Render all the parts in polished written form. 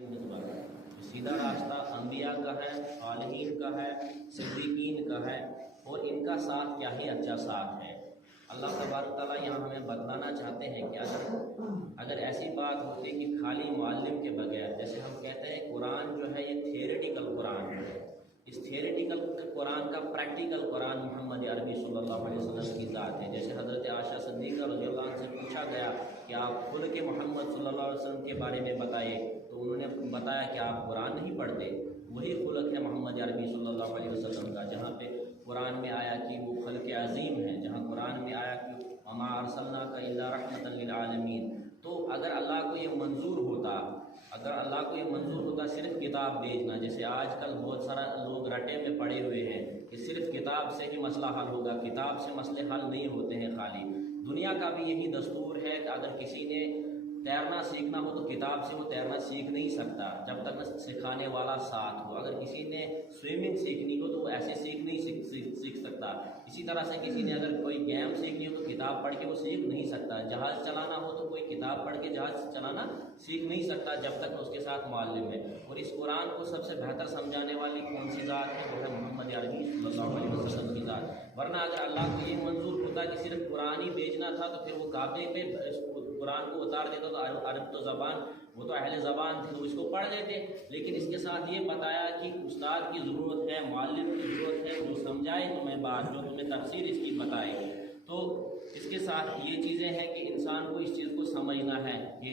سیدھا راستہ انبیاء کا ہے، صالحین کا ہے، صدیقین کا ہے، اور ان کا ساتھ کیا ہی اچھا ساتھ ہے۔ اللہ تبارک تعالیٰ یہاں ہمیں بتلانا چاہتے ہیں کہ اگر ایسی بات ہوتی کہ خالی معلم کے بغیر، جیسے ہم کہتے ہیں قرآن جو ہے یہ تھیوریٹیکل قرآن ہے، اس تھیوریٹیکل قرآن کا پریکٹیکل قرآن محمد عربی صلی اللہ علیہ وسلم کی ذات ہے۔ جیسے حضرت عائشہ صدیقہ رضی اللہ عنہ سے پوچھا گیا کہ آپ خود کے محمد صلی اللہ علیہ وسلم کے بارے میں بتائیے، تو انہوں نے بتایا کہ آپ قرآن نہیں پڑھتے۔ وہی خلق ہے محمد عربی صلی اللہ علیہ وسلم کا، جہاں پہ قرآن میں آیا کہ وہ خلق عظیم ہے، جہاں قرآن میں آیا کہ وما ارسلناک الا رحمۃ للعالمین۔ تو اگر اللہ کو یہ منظور ہوتا صرف کتاب بھیجنا، جیسے آج کل بہت سارا لوگ رٹے میں پڑے ہوئے ہیں کہ صرف کتاب سے ہی مسئلہ حل ہوگا، کتاب سے مسئلے حل نہیں ہوتے ہیں۔ خالی دنیا کا بھی یہی دستور ہے کہ اگر کسی نے تیرنا سیکھنا ہو تو کتاب سے وہ تیرنا سیکھ نہیں سکتا جب تک سکھانے والا ساتھ ہو۔ اگر کسی نے سوئمنگ سیکھنی ہو تو وہ ایسے سیکھ سکتا۔ اسی طرح سے کسی نے اگر کوئی گیم سیکھنی ہو تو کتاب پڑھ کے وہ سیکھ نہیں سکتا۔ جہاز چلانا ہو تو کوئی کتاب پڑھ کے جہاز چلانا سیکھ نہیں سکتا جب تک اس کے ساتھ معلم ہے۔ اور اس قرآن کو سب سے بہتر سمجھانے والی کون سی ذات ہے؟ وہ ہے محمد عربی صلی اللہ علیہ وسلم کی ذات۔ ورنہ اگر اللہ کو یہ منظور ہوتا کہ صرف قرآن ہی بھیجنا تھا تو پھر وہ کعبے پہ قرآن کو اتار دیتا، تو عرب تو زبان، وہ تو اہل زبان تھی تو اس کو پڑھ لیتے۔ لیکن اس کے ساتھ یہ بتایا کہ استاد کی ضرورت ہے، معلم کی ضرورت ہے، جو سمجھائے تمہیں بات، جو تمہیں تفسیر اس کی بتائے۔ تو اس کے ساتھ یہ چیزیں ہیں کہ انسان کو اس چیز کو سمجھنا ہے کہ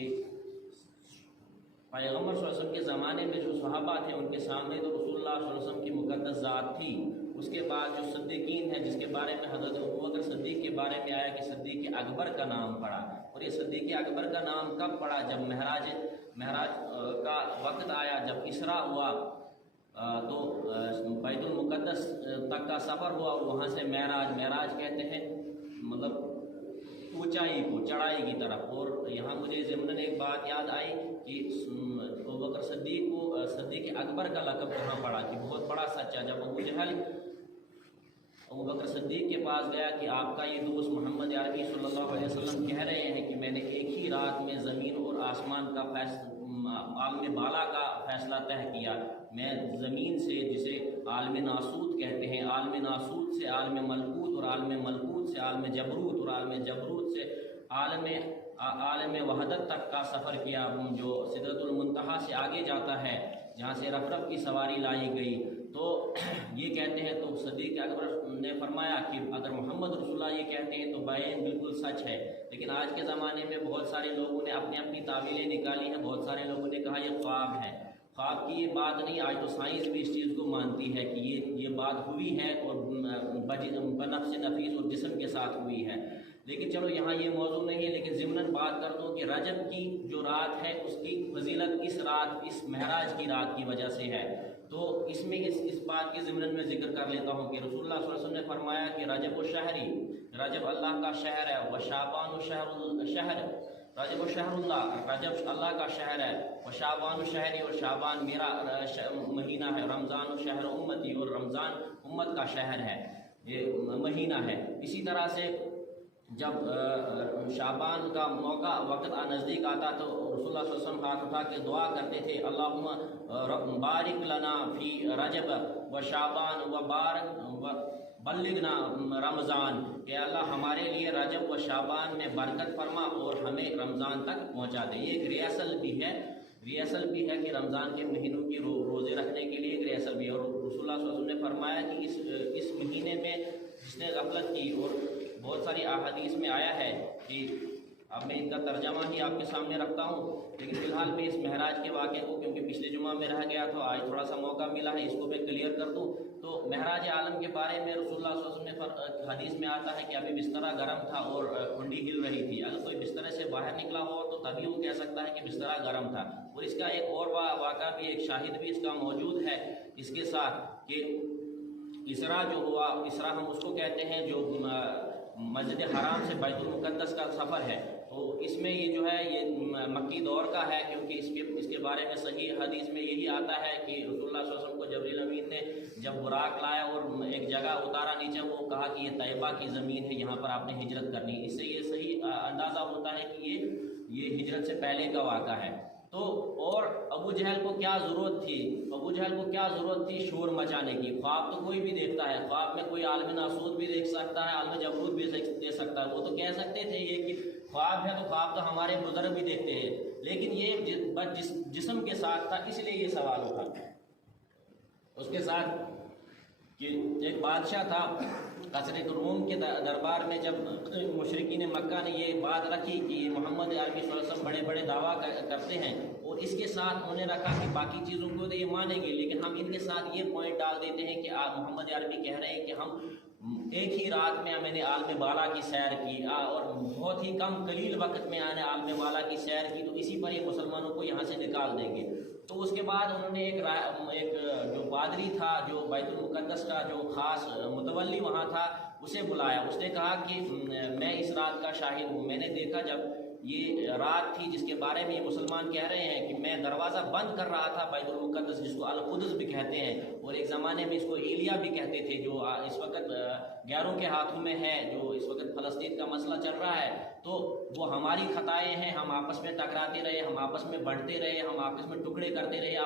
پیغمبر صلی اللہ علیہ وسلم کے زمانے میں جو صحابہ تھے ان کے سامنے تو رسول اللہ صلی اللہ علیہ وسلم کی مقدس ذات تھی۔ اس کے بعد جو صدیقین ہیں، جس کے بارے میں حضرت ابوبکر صدیق کے بارے میں آیا کہ صدیق اکبر کا نام پڑا، اور یہ صدیق اکبر کا نام کب پڑا؟ جب معراج کا وقت آیا، جب اسراء ہوا تو بیت المقدس تک کا سفر ہوا، اور وہاں سے معراج کہتے ہیں مطلب اونچائی کو، چڑھائی کی طرف۔ اور یہاں مجھے ضمناً ایک بات یاد آئی کہ ابوبکر صدیق کو صدیق اکبر کا لقب کہاں پڑا کہ بہت بڑا سچا۔ جب ابو جہل ابوبکر صدیق کے پاس گیا کہ آپ کا یہ دوست محمد عربی صلی اللہ علیہ وسلم کہہ رہے ہیں کہ میں نے ایک ہی رات میں زمین اور آسمان کا عالم بالا کا فیصلہ طے کیا، میں زمین سے، جسے عالم ناسوت کہتے ہیں، عالم ناسوت سے عالم ملکوت، اور عالم ملکوت سے عالم جبروت، اور عالم جبروت سے عالم وحدت تک کا سفر کیا، جو سدرۃ المنتہا سے آگے جاتا ہے، جہاں سے رف کی سواری لائی گئی۔ تو یہ کہتے ہیں، تو صدیق اکبر نے فرمایا کہ اگر محمد رسول اللہ یہ کہتے ہیں تو بیان بالکل سچ ہے۔ لیکن آج کے زمانے میں بہت سارے لوگوں نے اپنی تعویلیں نکالی ہیں، بہت سارے لوگوں نے کہا یہ خواب ہے۔ خواب کی یہ بات نہیں، آج تو سائنس بھی اس چیز کو مانتی ہے کہ یہ بات ہوئی ہے، اور بنفس نفیس اور جسم کے ساتھ ہوئی ہے۔ لیکن چلو یہاں یہ موضوع نہیں ہے، لیکن ضمناً بات کر دوں کہ رجب کی جو رات ہے اس کی فضیلت اس معراج کی رات کی وجہ سے ہے۔ تو اس میں اس بات کی ضمناً میں ذکر کر لیتا ہوں کہ رسول اللہ صلی اللہ علیہ وسلم نے فرمایا کہ رجب اللہ کا شہر ہے، وشعبان شہر رجب شہر اللہ، رجب اللہ کا شہر ہے، وشعبان شہری، اور شعبان میرا مہینہ ہے، رمضان شہر امتی، اور رمضان امت کا شہر ہے، یہ مہینہ ہے۔ اسی طرح سے جب شعبان کا وقت نزدیک آتا تو رسول اللہ صلی اللہ علیہ وسلم ہاتھ اٹھا کے دعا کرتے تھے، اللہم بارک لنا فی رجب و شعبان و بلغنا رمضان، کہ اللہ ہمارے لیے رجب و شعبان میں برکت فرما اور ہمیں رمضان تک پہنچا دے۔ یہ ایک ریاسل بھی ہے کہ رمضان کے مہینوں کی روزے رکھنے کے لیے ایک ریاسل بھی ہے۔ اور رسول اللہ صلی اللہ علیہ وسلم نے فرمایا کہ اس مہینے میں جس نے غفلت کی، اور بہت ساری احادیث میں آیا ہے کہ اب میں ان کا ترجمہ ہی آپ کے سامنے رکھتا ہوں، لیکن فی الحال میں اس معراج کے واقعے کو، کیونکہ پچھلے جمعہ میں رہ گیا تو آج تھوڑا سا موقع ملا ہے، اس کو میں کلیئر کر دوں۔ تو معراج عالم کے بارے میں رسول اللہ صلی اللہ علیہ وسلم نے حدیث میں آتا ہے کہ ابھی بسترا گرم تھا اور کنڈی ہل رہی تھی۔ اگر کوئی بسترے سے باہر نکلا ہو تو تبھی وہ کہہ سکتا ہے کہ بسترا گرم تھا۔ اور اس کا ایک اور واقعہ بھی، ایک شاہد بھی اس کا موجود ہے اس کے ساتھ، کہ اسراء جو ہوا، اسراء ہم اس کو کہتے ہیں جو مسجد حرام سے بیت المقدس کا سفر ہے۔ تو اس میں یہ جو ہے یہ مکی دور کا ہے، کیونکہ اس کے بارے میں صحیح حدیث میں یہی آتا ہے کہ رسول اللہ صلی اللہ علیہ وسلم کو جبریل امین نے جب براق لایا اور ایک جگہ اتارا نیچے، وہ کہا کہ یہ طیبہ کی زمین ہے، یہاں پر آپ نے ہجرت کرنی۔ اس سے یہ صحیح اندازہ ہوتا ہے کہ یہ ہجرت سے پہلے کا واقعہ ہے۔ تو تو اور ابو جہل کو کیا ضرورت تھی شور مچانے کی؟ خواب تو کوئی بھی دیکھتا ہے، خواب میں کوئی عالم ناسود بھی دیکھ سکتا ہے، عالم جبروت بھی دے سکتا ہے، وہ تو کہہ سکتے تھے یہ کہ خواب ہے، تو خواب تو ہمارے بزرگ بھی دیکھتے ہیں، لیکن یہ جسم کے ساتھ تھا، اس لیے یہ سوال اٹھا۔ اس کے ساتھ کہ ایک بادشاہ تھا قصر روم کے دربار میں، جب مشرکین مکہ نے یہ بات رکھی کہ محمد عربی صلی اللہ علیہ وسلم بڑے بڑے دعویٰ کرتے ہیں، اور اس کے ساتھ انہوں نے رکھا کہ باقی چیزوں کو تو یہ مانیں گے، لیکن ہم ان کے ساتھ یہ پوائنٹ ڈال دیتے ہیں کہ محمد عربی کہہ رہے ہیں کہ ہم ایک ہی رات میں میں نے عالم بالا کی سیر کی، اور بہت ہی قلیل وقت میں میں نے عالم بالا کی سیر کی، تو اسی پر یہ مسلمانوں کو یہاں سے نکال دیں گے۔ تو اس کے بعد انہوں نے ایک جو پادری تھا، جو بیت المقدس کا جو خاص متولی وہاں تھا، اسے بلایا۔ اس نے کہا کہ میں اس رات کا شاہد ہوں، میں نے دیکھا جب یہ رات تھی جس کے بارے میں یہ مسلمان کہہ رہے ہیں کہ میں دروازہ بند کر رہا تھا بیت المقدس، جس کو القدس بھی کہتے ہیں، اور ایک زمانے میں اس کو ایلیا بھی کہتے تھے، جو اس وقت غیروں کے ہاتھوں میں ہے، جو اس وقت فلسطین کا مسئلہ چل رہا ہے۔ تو وہ ہماری خطائیں ہیں، ہم آپس میں ٹکراتے رہے، ہم آپس میں بڑھتے رہے، ہم آپس میں ٹکڑے کرتے رہے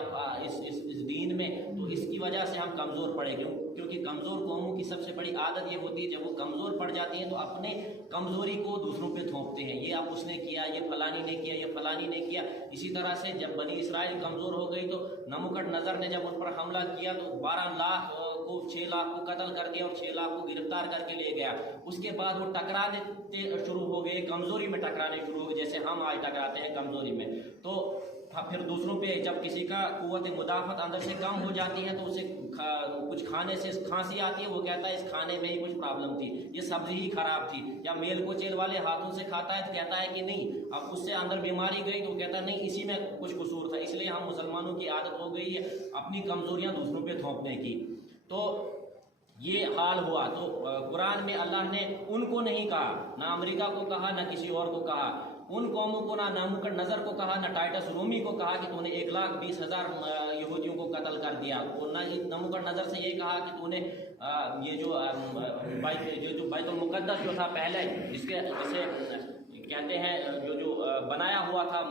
اس دین میں، تو اس کی وجہ سے ہم کمزور پڑے گئے، کیونکہ کمزور قوموں کی سب سے بڑی عادت یہ ہوتی ہے جب وہ کمزور پڑ جاتی ہیں تو اپنے کمزوری کو دوسروں پہ تھوپتے ہیں، یہ اب اس نے کیا، یہ فلانی نے کیا، یہ فلانی نے کیا۔ اسی طرح سے جب بنی اسرائیل کمزور ہو گئی تو نموکڈ نظر نے جب ان پر حملہ کیا تو 12 لاکھ کو 6 لاکھ کو قتل کر دیا اور 6 لاکھ کو گرفتار کر کے لے گیا۔ اس کے بعد وہ ٹکرانے شروع ہو گئے، کمزوری میں ٹکرانے شروع ہو گئے، جیسے ہم آج ٹکراتے ہیں کمزوری میں۔ تو پھر دوسروں پہ جب کسی کا قوت مدافعت اندر سے کم ہو جاتی ہے تو اسے کچھ کھانے سے کھانسی آتی ہے، وہ کہتا ہے اس کھانے میں ہی کچھ پرابلم تھی، یہ سبزی ہی خراب تھی، یا میل کو چیل والے ہاتھوں سے کھاتا ہے تو کہتا ہے کہ نہیں، اب اس سے اندر بیماری گئی تو کہتا ہے نہیں اسی میں کچھ قصور تھا۔ اس لیے ہم مسلمانوں کی عادت ہو گئی ہے اپنی کمزوریاں دوسروں پہ تھوپنے کی۔ تو یہ حال ہوا۔ تو قرآن میں اللہ نے ان کو نہیں کہا، نہ امریکہ کو کہا، نہ کسی اور کو کہا، ان قوموں کو نہ نموکڈ نظر کو کہا، نہ ٹائٹس رومی کو کہا کہ تو نے 1,20,000 یہودیوں کو قتل کر دیا، اور نہ نموکڈ نظر سے یہ کہا کہ تو نے یہ جو بیت المقدس جو تھا پہلے جسے کہتے ہیں جو بنایا ہوا تھا،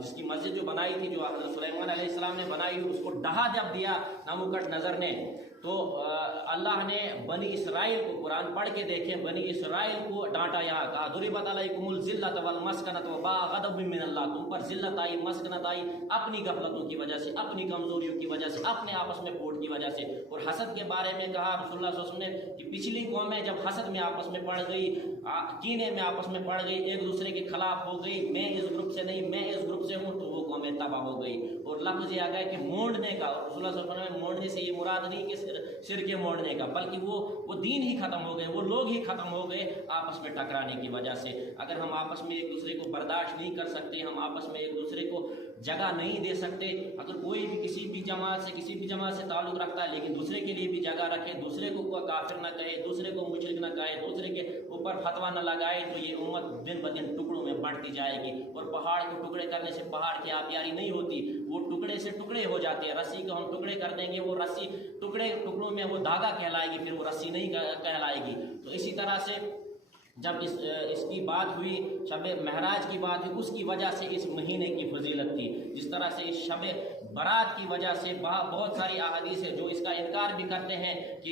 جس کی مسجد جو بنائی تھی، جو حضرت سلیمان علیہ السلام نے بنائی، اس کو ڈھا جب دیا نموکڈ نظر نے، تو اللہ نے بنی اسرائیل کو، قرآن پڑھ کے دیکھیں، بنی اسرائیل کو ڈانٹا، یہاں کہا ضربت علیکم الذلۃ والمسکنۃ وباء غضب من اللہ، تم پر ذلت آئی، مسکنت آئی اپنی غفلتوں کی وجہ سے، اپنی کمزوریوں کی وجہ سے، اپنے آپس میں پھوٹ کی وجہ سے۔ اور حسد کے بارے میں کہا رسول اللہ صلی اللہ علیہ وسلم نے کہ پچھلی قومیں جب حسد میں آپس میں پڑ گئی، کینے میں آپس میں پڑ گئی، ایک دوسرے کے خلاف ہو گئی، میں اس گروپ سے نہیں میں اس گروپ سے ہوں، تو وہ قومیں تباہ ہو گئی۔ اور لفظ یہ آ گیا کہ مونڈنے کا، رسول اللہ صلی اللہ علیہ وسلم مونڈنے سے یہ مراد نہیں کہ سر کے موڑنے کا، بلکہ وہ دین ہی ختم ہو گئے، وہ لوگ ہی ختم ہو گئے آپس میں ٹکرانے کی وجہ سے۔ اگر ہم آپس میں ایک دوسرے کو برداشت نہیں کر سکتے، ہم آپس میں ایک دوسرے کو جگہ نہیں دے سکتے، اگر کوئی بھی کسی بھی جماعت سے تعلق رکھتا ہے لیکن دوسرے کے لیے بھی جگہ رکھے، دوسرے کو کافر نہ کہے، دوسرے کو مشرک نہ کہے، دوسرے کے اوپر فتویٰ نہ لگائے، تو یہ امت دن بدن ٹکڑوں میں بڑھتی جائے گی۔ اور پہاڑ کو ٹکڑے کرنے سے پہاڑ کی آبیاری نہیں ہوتی، وہ ٹکڑے سے ٹکڑے ہو جاتے ہیں۔ رسی کو ہم ٹکڑے کر دیں گے، وہ رسی ٹکڑوں میں وہ دھاگا کہلائے گی، پھر وہ رسی نہیں کہلائے گی۔ تو اسی طرح سے جب اس کی بات ہوئی، شب معراج کی بات ہوئی، اس کی وجہ سے اس مہینے کی فضیلت تھی، جس طرح سے اس شب برات کی وجہ سے بہت ساری احادیث ہیں جو اس کا انکار بھی کرتے ہیں کہ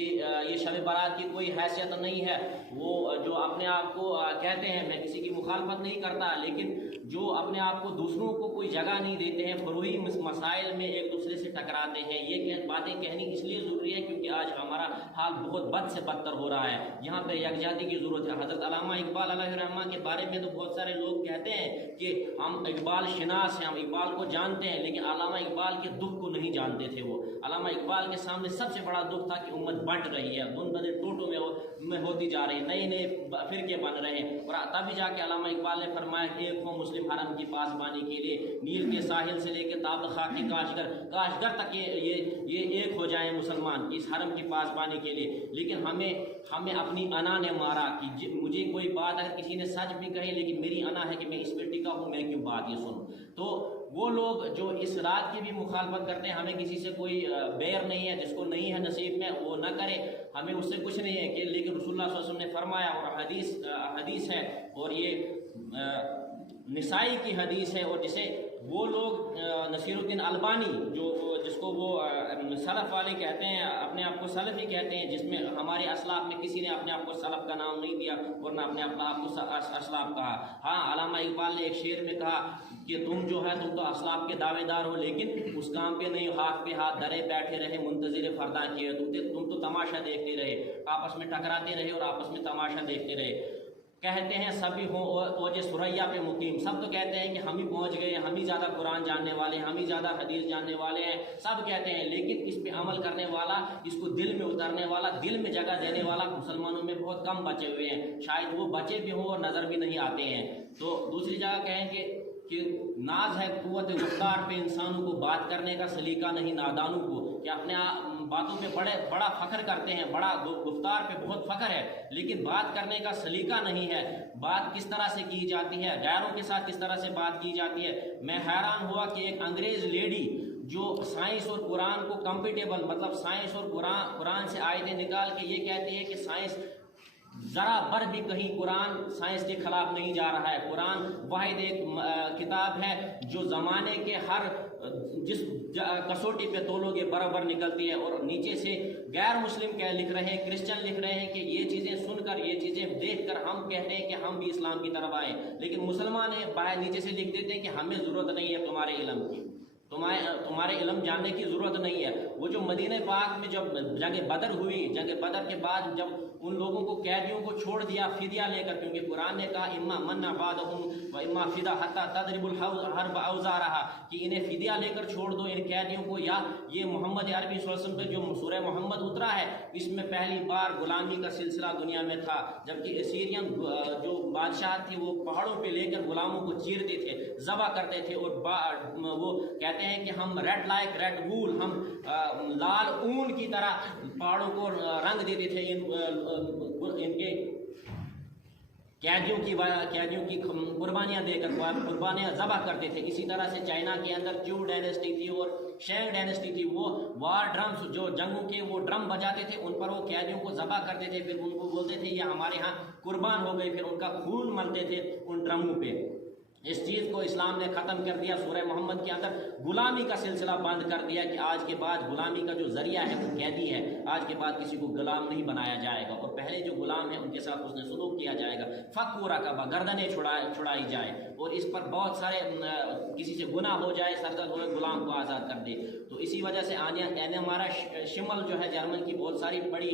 یہ شب برات کی کوئی حیثیت نہیں ہے۔ وہ جو اپنے آپ کو کہتے ہیں، میں کسی کی مخالفت نہیں کرتا، لیکن جو اپنے آپ کو دوسروں کو کوئی جگہ نہیں دیتے ہیں، فروعی مسائل میں ایک دوسرے سے ٹکراتے ہیں، یہ باتیں کہنی اس لیے ضروری ہے کیونکہ آج ہمارا حال بہت بد سے بدتر ہو رہا ہے، یہاں پہ یکجہتی کی ضرورت ہے۔ حضرت علامہ اقبال علیہ الرحمہ کے بارے میں تو بہت سارے لوگ کہتے ہیں کہ ہم اقبال شناس ہیں، ہم اقبال کو جانتے ہیں، لیکن علامہ اقبال کے دکھ کو نہیں جانتے تھے۔ وہ علامہ اقبال کے سامنے سب سے بڑا دکھ تھا کہ امت بٹ رہی ہے، دن بدن ٹوٹوں میں ہوتی جا رہی ہے، نئے نئے فرقے بن رہے ہیں، اور تبھی جا کے علامہ اقبال نے فرمایا کہ ایک ہو مسلم حرم کی پاسبانی کے لیے، نیل کے ساحل سے لے کے تاب خاکی کاشگر تک یہ ایک ہو جائیں مسلمان اس حرم کی پاسبانی کے لیے۔ لیکن ہمیں اپنی انا نے مارا کہ مجھے کوئی بات اگر کسی نے سچ بھی کہی، لیکن میری انا ہے کہ میں اس پہ ٹکا ہوں، میں کیوں بات یہ سنوں۔ تو وہ لوگ جو اس رات کی بھی مخالفت کرتے ہیں، ہمیں کسی سے کوئی بیر نہیں ہے، جس کو نہیں ہے نصیب میں وہ نہ کرے، ہمیں اس سے کچھ نہیں ہے کہ، لیکن رسول اللہ صلی اللہ علیہ وسلم نے فرمایا، اور حدیث ہے، اور یہ نسائی کی حدیث ہے، اور جسے وہ لوگ نصیر الدین البانی جس کو وہ سلف والے کہتے ہیں، اپنے آپ کو سلفی کہتے ہیں، جس میں ہمارے اسلاف میں کسی نے اپنے آپ کو سلف کا نام نہیں دیا اور نہ اپنے آپ کو اسلاف کہا۔ ہاں، علامہ اقبال نے ایک شعر میں کہا کہ تم جو ہے تم تو اسلاف کے دعوے دار ہو، لیکن اس کام پہ نہیں، ہاتھ پہ ہاتھ دھرے بیٹھے رہے منتظر فردا کیے، تم تو تماشا دیکھتے رہے، آپس میں ٹکراتے رہے اور آپس میں تماشا دیکھتے رہے۔ کہتے ہیں سبھی ہوں اوج ثریا پہ مقیم، سب تو کہتے ہیں کہ ہم ہی پہنچ گئے، ہم ہی زیادہ قرآن جاننے والے ہیں، ہم ہی زیادہ حدیث جاننے والے ہیں، سب کہتے ہیں، لیکن اس پہ عمل کرنے والا، اس کو دل میں اترنے والا، دل میں جگہ دینے والا مسلمانوں میں بہت کم بچے ہوئے ہیں، شاید وہ بچے بھی ہوں اور نظر بھی نہیں آتے ہیں۔ تو دوسری جگہ کہیں کہ ناز ہے قوت گفتار پہ انسانوں کو، بات کرنے کا سلیقہ نہیں نادانوں کو، کہ اپنے باتوں پہ بڑا فخر کرتے ہیں، بڑا گفتار پہ بہت فخر ہے، لیکن بات کرنے کا سلیقہ نہیں ہے، بات کس طرح سے کی جاتی ہے، غیروں کے ساتھ کس طرح سے بات کی جاتی ہے۔ میں حیران ہوا کہ ایک انگریز لیڈی جو سائنس اور قرآن کو کمپیٹیبل، مطلب سائنس اور قرآن سے آیتیں نکال کے یہ کہتی ہے کہ سائنس ذرا بر بھی کہیں قرآن سائنس کے خلاف نہیں جا رہا ہے، قرآن واحد ایک کتاب ہے جو زمانے کے ہر جس کسوٹی پہ تولو گے برابر نکلتی ہے، اور نیچے سے غیر مسلم لکھ رہے ہیں، کرسچن لکھ رہے ہیں کہ یہ چیزیں سن کر، یہ چیزیں دیکھ کر ہم کہتے ہیں کہ ہم بھی اسلام کی طرف آئیں، لیکن مسلمان ہیں باہر نیچے سے لکھ دیتے ہیں کہ ہمیں ضرورت نہیں ہے تمہارے علم کی، تمہارے علم جاننے کی ضرورت نہیں ہے۔ وہ جو مدینہ پاک میں جب جنگ بدر ہوئی، جنگ بدر کے بعد جب ان لوگوں کو قیدیوں کو چھوڑ دیا فدیہ لے کر، کیونکہ قرآن نے کہا اما من بعدهم و اما فدا حتی تضرب الحرب اوزارها، کہ انہیں فدیہ لے کر چھوڑ دو ان قیدیوں کو، یا یہ محمد عربی صلی اللہ علیہ وسلم پہ جو سورہ محمد اترا ہے اس میں پہلی بار غلامی کا سلسلہ دنیا میں تھا، جبکہ اسیرین جو بادشاہ تھی وہ پہاڑوں پہ لے کر غلاموں کو چیرتے تھے، ذبح کرتے تھے، اور وہ کہتے ہیں کہ ہم ریڈ وول، ہم لال اون کی طرح پہاڑوں کو رنگ دیتے تھے ان کے قیدیوں کی قربانیاں دے کر قربانیاں ذبح کرتے تھے۔ اسی طرح سے چائنا کے اندر چیو ڈائنیسٹی تھی اور شینگ ڈائنیسٹی تھی، وہ وار ڈرمز جو جنگوں کے وہ ڈرم بجاتے تھے، ان پر وہ قیدیوں کو ذبح کرتے تھے، پھر ان کو بولتے تھے یہ ہمارے ہاں قربان ہو گئے، پھر ان کا خون ملتے تھے ان ڈرموں پہ۔ اس چیز کو اسلام نے ختم کر دیا، سورہ محمد کے اندر غلامی کا سلسلہ بند کر دیا کہ آج کے بعد غلامی کا جو ذریعہ ہے وہ قیدی ہے، آج کے بعد کسی کو غلام نہیں بنایا جائے گا، اور پہلے جو غلام ہیں ان کے ساتھ حسن سلوک کیا جائے گا، فک و رقبہ، گردنیں چھڑائی جائے، اور اس پر بہت سارے کسی سے گناہ ہو جائے سرزد ہوئے غلام کو آزاد کر دے۔ تو اسی وجہ سے ہمارا شمل جو ہے جرمن کی بہت ساری بڑی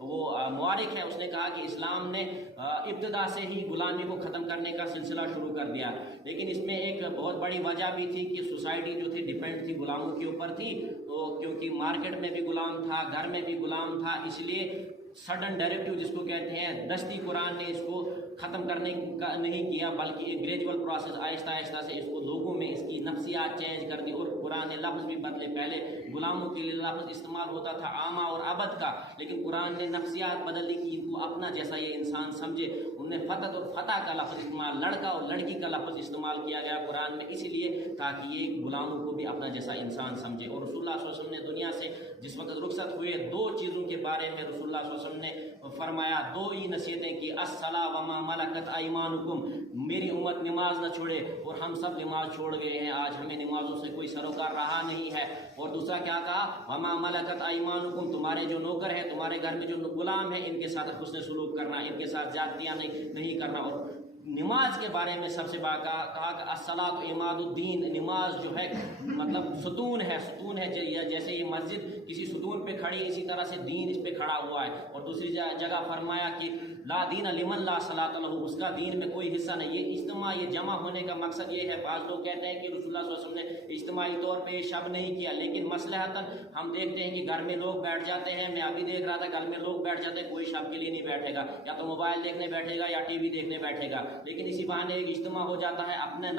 وہ مورخ ہے، اس نے کہا کہ اسلام نے ابتدا سے ہی غلامی کو ختم کرنے کا سلسلہ شروع کر دیا، لیکن اس میں ایک بہت بڑی وجہ بھی تھی کہ سوسائٹی جو تھی ڈیپینڈ تھی غلاموں کے اوپر تھی، تو کیونکہ مارکیٹ میں بھی غلام تھا، گھر میں بھی غلام تھا، اس لیے سڈن ڈائریکٹیو جس کو کہتے ہیں دستی قرآن نے اس کو ختم کرنے کا نہیں کیا، بلکہ ایک گریجول پروسیس آہستہ آہستہ سے اس کو لوگوں میں اس کی نفسیات چینج کر دی، اور قرآن نے لفظ بھی بدلے، پہلے غلاموں کے لیے لفظ استعمال ہوتا تھا عامہ اور عبد کا، لیکن قرآن نے نفسیات بدل دی کہ ان کو اپنا جیسا یہ انسان سمجھے، انہوں نے فتح اور فتح کا لفظ استعمال، لڑکا اور لڑکی کا لفظ استعمال کیا گیا قرآن میں، اسی لیے تاکہ یہ غلاموں کو بھی اپنا جیسا انسان سمجھے۔ اور رسول اللہ صلی اللہ علیہ وسلم نے دنیا سے جس وقت رخصت ہوئے، دو چیزوں کے بارے میں رسول اللہ صلی اللہ علیہ وسلم نے فرمایا، دو ہی نصیحتیں کی، الصلاۃ وما ملکت ایمانکم، میری امت نماز نہ چھوڑے، اور ہم سب نماز چھوڑ گئے ہیں، آج ہمیں نمازوں سے کوئی سروکار رہا نہیں ہے۔ اور دوسرا کیا کہا، وما ملکت ایمانکم، تمہارے جو نوکر ہیں، تمہارے گھر میں جو غلام ہیں، ان کے ساتھ حسن سلوک کرنا، ان کے ساتھ زیادتیاں نہیں کرنا۔ اور نماز کے بارے میں سب سے بات کہا کہ الصلاۃ عماد الدین، نماز جو ہے مطلب ستون ہے جیسے یہ مسجد کسی ستون پہ کھڑی، اسی طرح سے دین اس پہ کھڑا ہوا ہے۔ اور دوسری جگہ فرمایا کہ لا دین لمن لا صلاۃ لہ، اس کا دین میں کوئی حصہ نہیں۔ یہ اجتماع، یہ جمع ہونے کا مقصد یہ ہے، بعض لوگ کہتے ہیں کہ رسول اللہ صلی اللہ علیہ وسلم نے اجتماعی طور پہ یہ شب نہیں کیا، لیکن مصلحتاً ہم دیکھتے ہیں کہ گھر میں لوگ بیٹھ جاتے ہیں، میں ابھی دیکھ رہا تھا گھر میں لوگ بیٹھ جاتے ہیں، کوئی شب کے لیے نہیں بیٹھے گا، یا تو موبائل دیکھنے بیٹھے گا یا ٹی وی دیکھنے بیٹھے گا، لیکن اسی بہانے ایک اجتماع ہو جاتا ہے، اپنے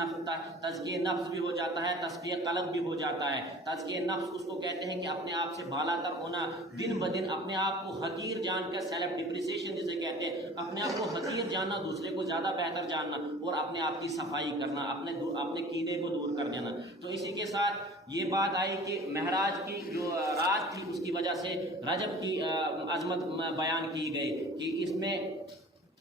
تزکیہ نفس بھی ہو جاتا ہے، تصفیہ قلب بھی ہو جاتا ہے۔ تزکیہ نفس اس کو کہتے ہیں کہ اپنے آپ سے بالا تر ہونا، دن بدن اپنے آپ کو حقیر جان کر، سیلف ڈپریسیشن جسے کہتے ہیں، اپنے آپ کو حقیر جاننا، دوسرے کو زیادہ بہتر جاننا، اور اپنے آپ کی صفائی کرنا، اپنے کینے کو دور کر دینا۔ تو اسی کے ساتھ یہ بات آئی کہ معراج کی جو رات تھی اس کی وجہ سے رجب کی عظمت بیان کی گئی کہ اس میں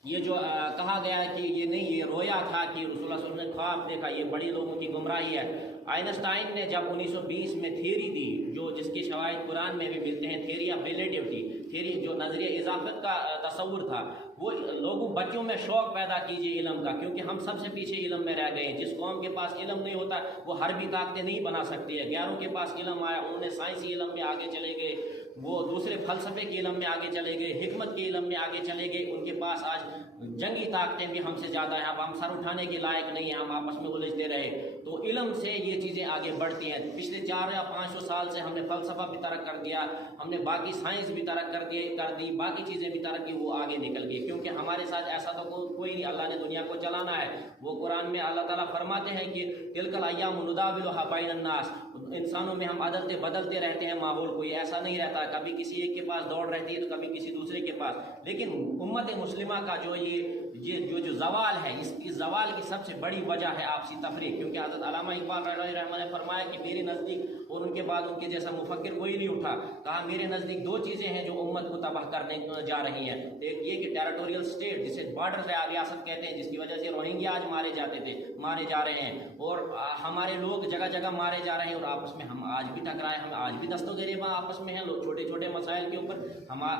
یہ جو کہا گیا ہے کہ یہ نہیں، یہ رویا تھا کہ رسول اللہ صلی اللہ علیہ وسلم نے خواب دیکھا، یہ بڑی لوگوں کی گمراہی ہے۔ آئنسٹائن نے جب 1920 میں تھیوری دی، جو جس کے شواہد قرآن میں بھی ملتے ہیں، تھیوری آف ریلیٹیوٹی، تھیوری جو نظریہ اضافت کا تصور تھا، وہ لوگوں بچوں میں شوق پیدا کیجیے علم کا، کیونکہ ہم سب سے پیچھے علم میں رہ گئے ہیں۔ جس قوم کے پاس علم نہیں ہوتا وہ حربی طاقتیں نہیں بنا سکتی ہے۔ غیروں کے پاس علم آیا، انہوں نے سائنسی علم میں آگے چلے گئے، وہ دوسرے فلسفے کے علم میں آگے چلے گئے، حکمت کے علم میں آگے چلے گئے۔ ان کے پاس آج جنگی طاقتیں بھی ہم سے زیادہ ہیں، اب ہم سر اٹھانے کے لائق نہیں ہیں، ہم آپس میں الجھتے رہے۔ تو علم سے یہ چیزیں آگے بڑھتی ہیں۔ پچھلے 400 یا 500 سال سے ہم نے فلسفہ بھی ترک کر دیا، ہم نے باقی سائنس بھی ترک کر دی، باقی چیزیں بھی ترک کی، وہ آگے نکل گئی، کیونکہ ہمارے ساتھ ایسا تو کوئی نہیں۔ اللہ نے دنیا کو چلانا ہے۔ وہ قرآن میں اللہ تعالیٰ فرماتے ہیں کہ تلک الایام نداولها بین الناس، انسانوں میں ہم بدلتے رہتے ہیں ماحول، کوئی ایسا نہیں رہتا، کبھی کسی ایک کے پاس دوڑ رہتی ہے تو کبھی کسی دوسرے کے پاس۔ لیکن امت مسلمہ کا جو جو زوال ہے، اس زوال کی سب سے بڑی وجہ ہے آپسی تفریق، کیونکہ حضرت علامہ اقبال رحمہ نے فرمایا کہ میرے نزدیک، اور ان کے بعد ان کے جیسا مفکر کوئی نہیں اٹھا، کہا میرے نزدیک 2 چیزیں ہیں جو امت کو تباہ کرنے جا رہی ہیں۔ ایک یہ کہ ٹیریٹوریل اسٹیٹ، جسے بارڈر ریاست کہتے ہیں، جس کی وجہ سے روہنگیا آج مارے جا رہے ہیں، اور ہمارے لوگ جگہ جگہ مارے جا رہے ہیں، اور آپس میں ہم آج بھی ٹکرائے، ہم آج بھی دست و گریباں آپس میں ہیں، لوگ چھوٹے چھوٹے مسائل کے اوپر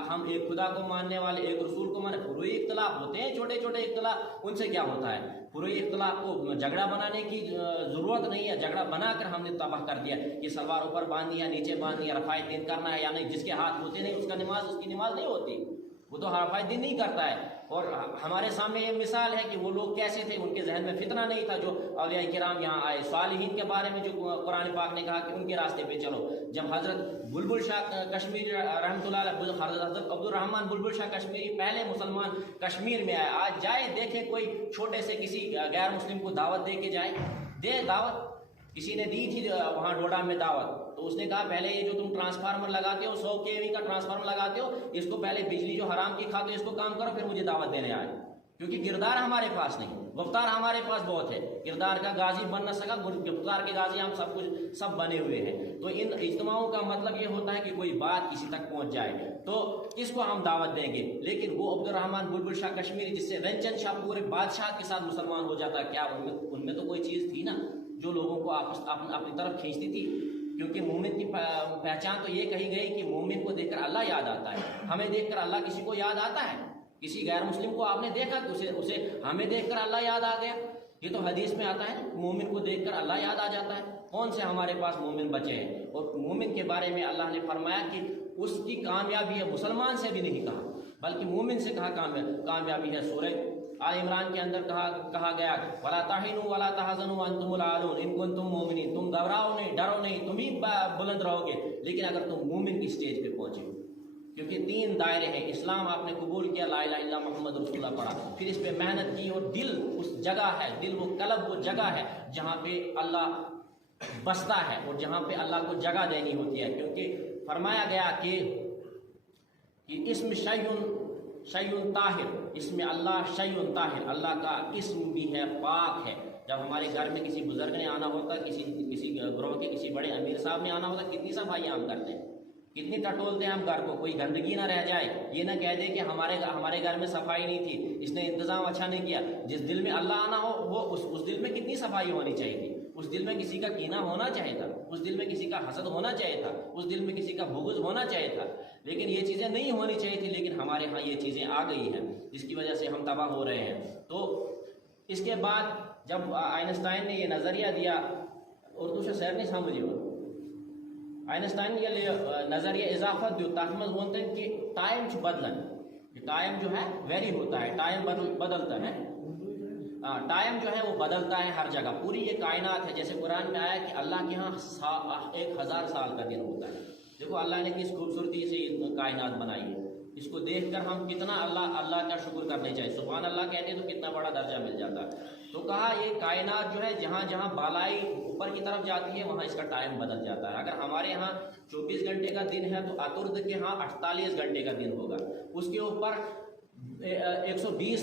ہم ایک خدا کو ماننے والے، ایک رسول کو ماننے، فروعی اختلاف ہوتے ہیں، چھوٹے چھوٹے اختلاف، ان سے کیا ہوتا ہے؟ فروعی اختلاف کو جھگڑا بنانے کی ضرورت نہیں ہے، جھگڑا بنا کر ہم نے تباہ کر دیا کہ سلوار اوپر باندھی ہے، نیچے باندھی ہے، رفع دین کرنا ہے یا نہیں، جس کے ہاتھ ہوتے نہیں اس کی نماز نہیں ہوتی، وہ تو رفع دین نہیں کرتا ہے۔ اور ہمارے سامنے یہ مثال ہے کہ وہ لوگ کیسے تھے، ان کے ذہن میں فتنہ نہیں تھا جو اولیاء کرام یہاں آئے۔ صالحین کے بارے میں جو قرآن پاک نے کہا کہ ان کے راستے پہ چلو، جب حضرت بلبل شاہ کشمیری رحمۃ اللہ علیہ، حضرت عبد الرحمن بلبل شاہ کشمیری پہلے مسلمان کشمیر میں آئے، آج جائے دیکھے کوئی چھوٹے سے کسی غیر مسلم کو دعوت دے کے جائے، دے دعوت، کسی نے دی تھی وہاں ڈوڈا میں دعوت، تو اس نے کہا پہلے یہ جو تم ٹرانسفارمر لگاتے ہو، 100 kV کا ٹرانسفارمر لگاتے ہو، اس کو پہلے بجلی جو حرام کی کھاتے ہو اس کو کام کرو، پھر مجھے دعوت دینے آئے، کیونکہ کردار ہمارے پاس نہیں، گفتار ہمارے پاس بہت ہے، کردار کا غازی بن نہ سکا، گفتار کے غازی ہم سب بنے ہوئے ہیں۔ تو ان اجتماعوں کا مطلب یہ ہوتا ہے کہ کوئی بات کسی تک پہنچ جائے تو اس کو ہم دعوت دیں گے۔ لیکن وہ عبد الرحمن بلبل شاہ کشمیری جس سے رنچن شاہ پورے بادشاہ کے ساتھ مسلمان ہو جاتا، کیا ان میں تو کوئی چیز تھی نا جو لوگوں کو اپنی طرف کھینچتی تھی؟ کیونکہ مومن کی پہچان تو یہ کہی گئی کہ مومن کو دیکھ کر اللہ یاد آتا ہے، ہمیں دیکھ کر اللہ کسی کو یاد آتا ہے؟ کسی غیر مسلم کو آپ نے دیکھا تو اسے ہمیں دیکھ کر اللہ یاد آ گیا؟ یہ تو حدیث میں آتا ہے، مومن کو دیکھ کر اللہ یاد آ جاتا ہے۔ کون سے ہمارے پاس مومن بچے ہیں؟ اور مومن کے بارے میں اللہ نے فرمایا کہ اس کی کامیابی ہے، مسلمان سے بھی نہیں کہا بلکہ مومن سے کہا کامیابی ہے۔ سورہ آل عمران کے اندر کہا گیا وَلَا تَحِنُوا وَلَا تَحْزَنُوا وَأَنْتُمُ الْأَعْلَوْنَ إِن كُنتُم مُؤْمِنِينَ، تم گھبراؤ نہیں، ڈرو نہیں، تم ہی بلند رہو گے لیکن اگر تم مومن کی سٹیج پہ پہنچے ہو۔ کیونکہ 3 دائرے ہیں، اسلام آپ نے قبول کیا، لا الہ الا محمد رسول اللہ پڑھا، پھر اس پہ محنت کی، اور دل اس جگہ ہے، دل وہ قلب وہ جگہ ہے جہاں پہ اللہ بستا ہے اور جہاں پہ اللہ کو جگہ دینی ہوتی ہے۔ کیونکہ فرمایا گیا کہ اسم شیء طاہر، اس میں اللہ شیء طاہر، اللہ کا اسم بھی ہے، پاک ہے۔ جب ہمارے گھر میں کسی بزرگ نے آنا ہوتا، کسی گروہ کے کسی بڑے امیر صاحب نے آنا ہوتا، کتنی صفائی ہم کرتے ہیں، کتنی ٹٹولتے ہیں ہم گھر کو، کوئی گندگی نہ رہ جائے، یہ نہ کہہ دے کہ ہمارے گھر میں صفائی نہیں تھی، اس نے انتظام اچھا نہیں کیا۔ جس دل میں اللہ آنا ہو وہ اس دل میں کتنی صفائی ہونی چاہیے تھی، اس دل میں کسی کا کینہ ہونا چاہیے تھا، اس دل میں کسی کا حسد ہونا چاہیے تھا، اس دل میں کسی کا بغض ہونا چاہیے تھا، لیکن یہ چیزیں نہیں ہونی چاہیے تھی، لیکن ہمارے ہاں یہ چیزیں آ گئی ہیں جس کی وجہ سے ہم تباہ ہو رہے ہیں۔ تو اس کے بعد جب آئنسٹائن نے یہ نظریہ دیا، اردو سے سیر نہیں سمجھے ہو، آئنسٹائن نے یہ نظریہ اضافت دیو تاتھ مز وونتے ہیں کہ ٹائم چھ بدلن، ٹائم جو ہے ویری ہوتا ہے، ٹائم بدلتا ہے، ٹائم جو ہے وہ بدلتا ہے ہر جگہ، پوری یہ کائنات ہے، جیسے قرآن میں آیا کہ اللہ کے ہاں 1000 سال کا دن ہوتا ہے۔ دیکھو اللہ نے کس خوبصورتی سے یہ کائنات بنائی ہے، اس کو دیکھ کر ہم کتنا اللہ کا شکر کرنے چاہیے، سبحان اللہ کہتے تو کتنا بڑا درجہ مل جاتا ہے۔ تو کہا یہ کائنات جو ہے جہاں جہاں بالائی اوپر کی طرف جاتی ہے وہاں اس کا ٹائم بدل جاتا ہے۔ اگر ہمارے ہاں 24 گھنٹے کا دن ہے تو اترد کے ہاں 48 گھنٹے کا دن ہوگا، اس کے اوپر 120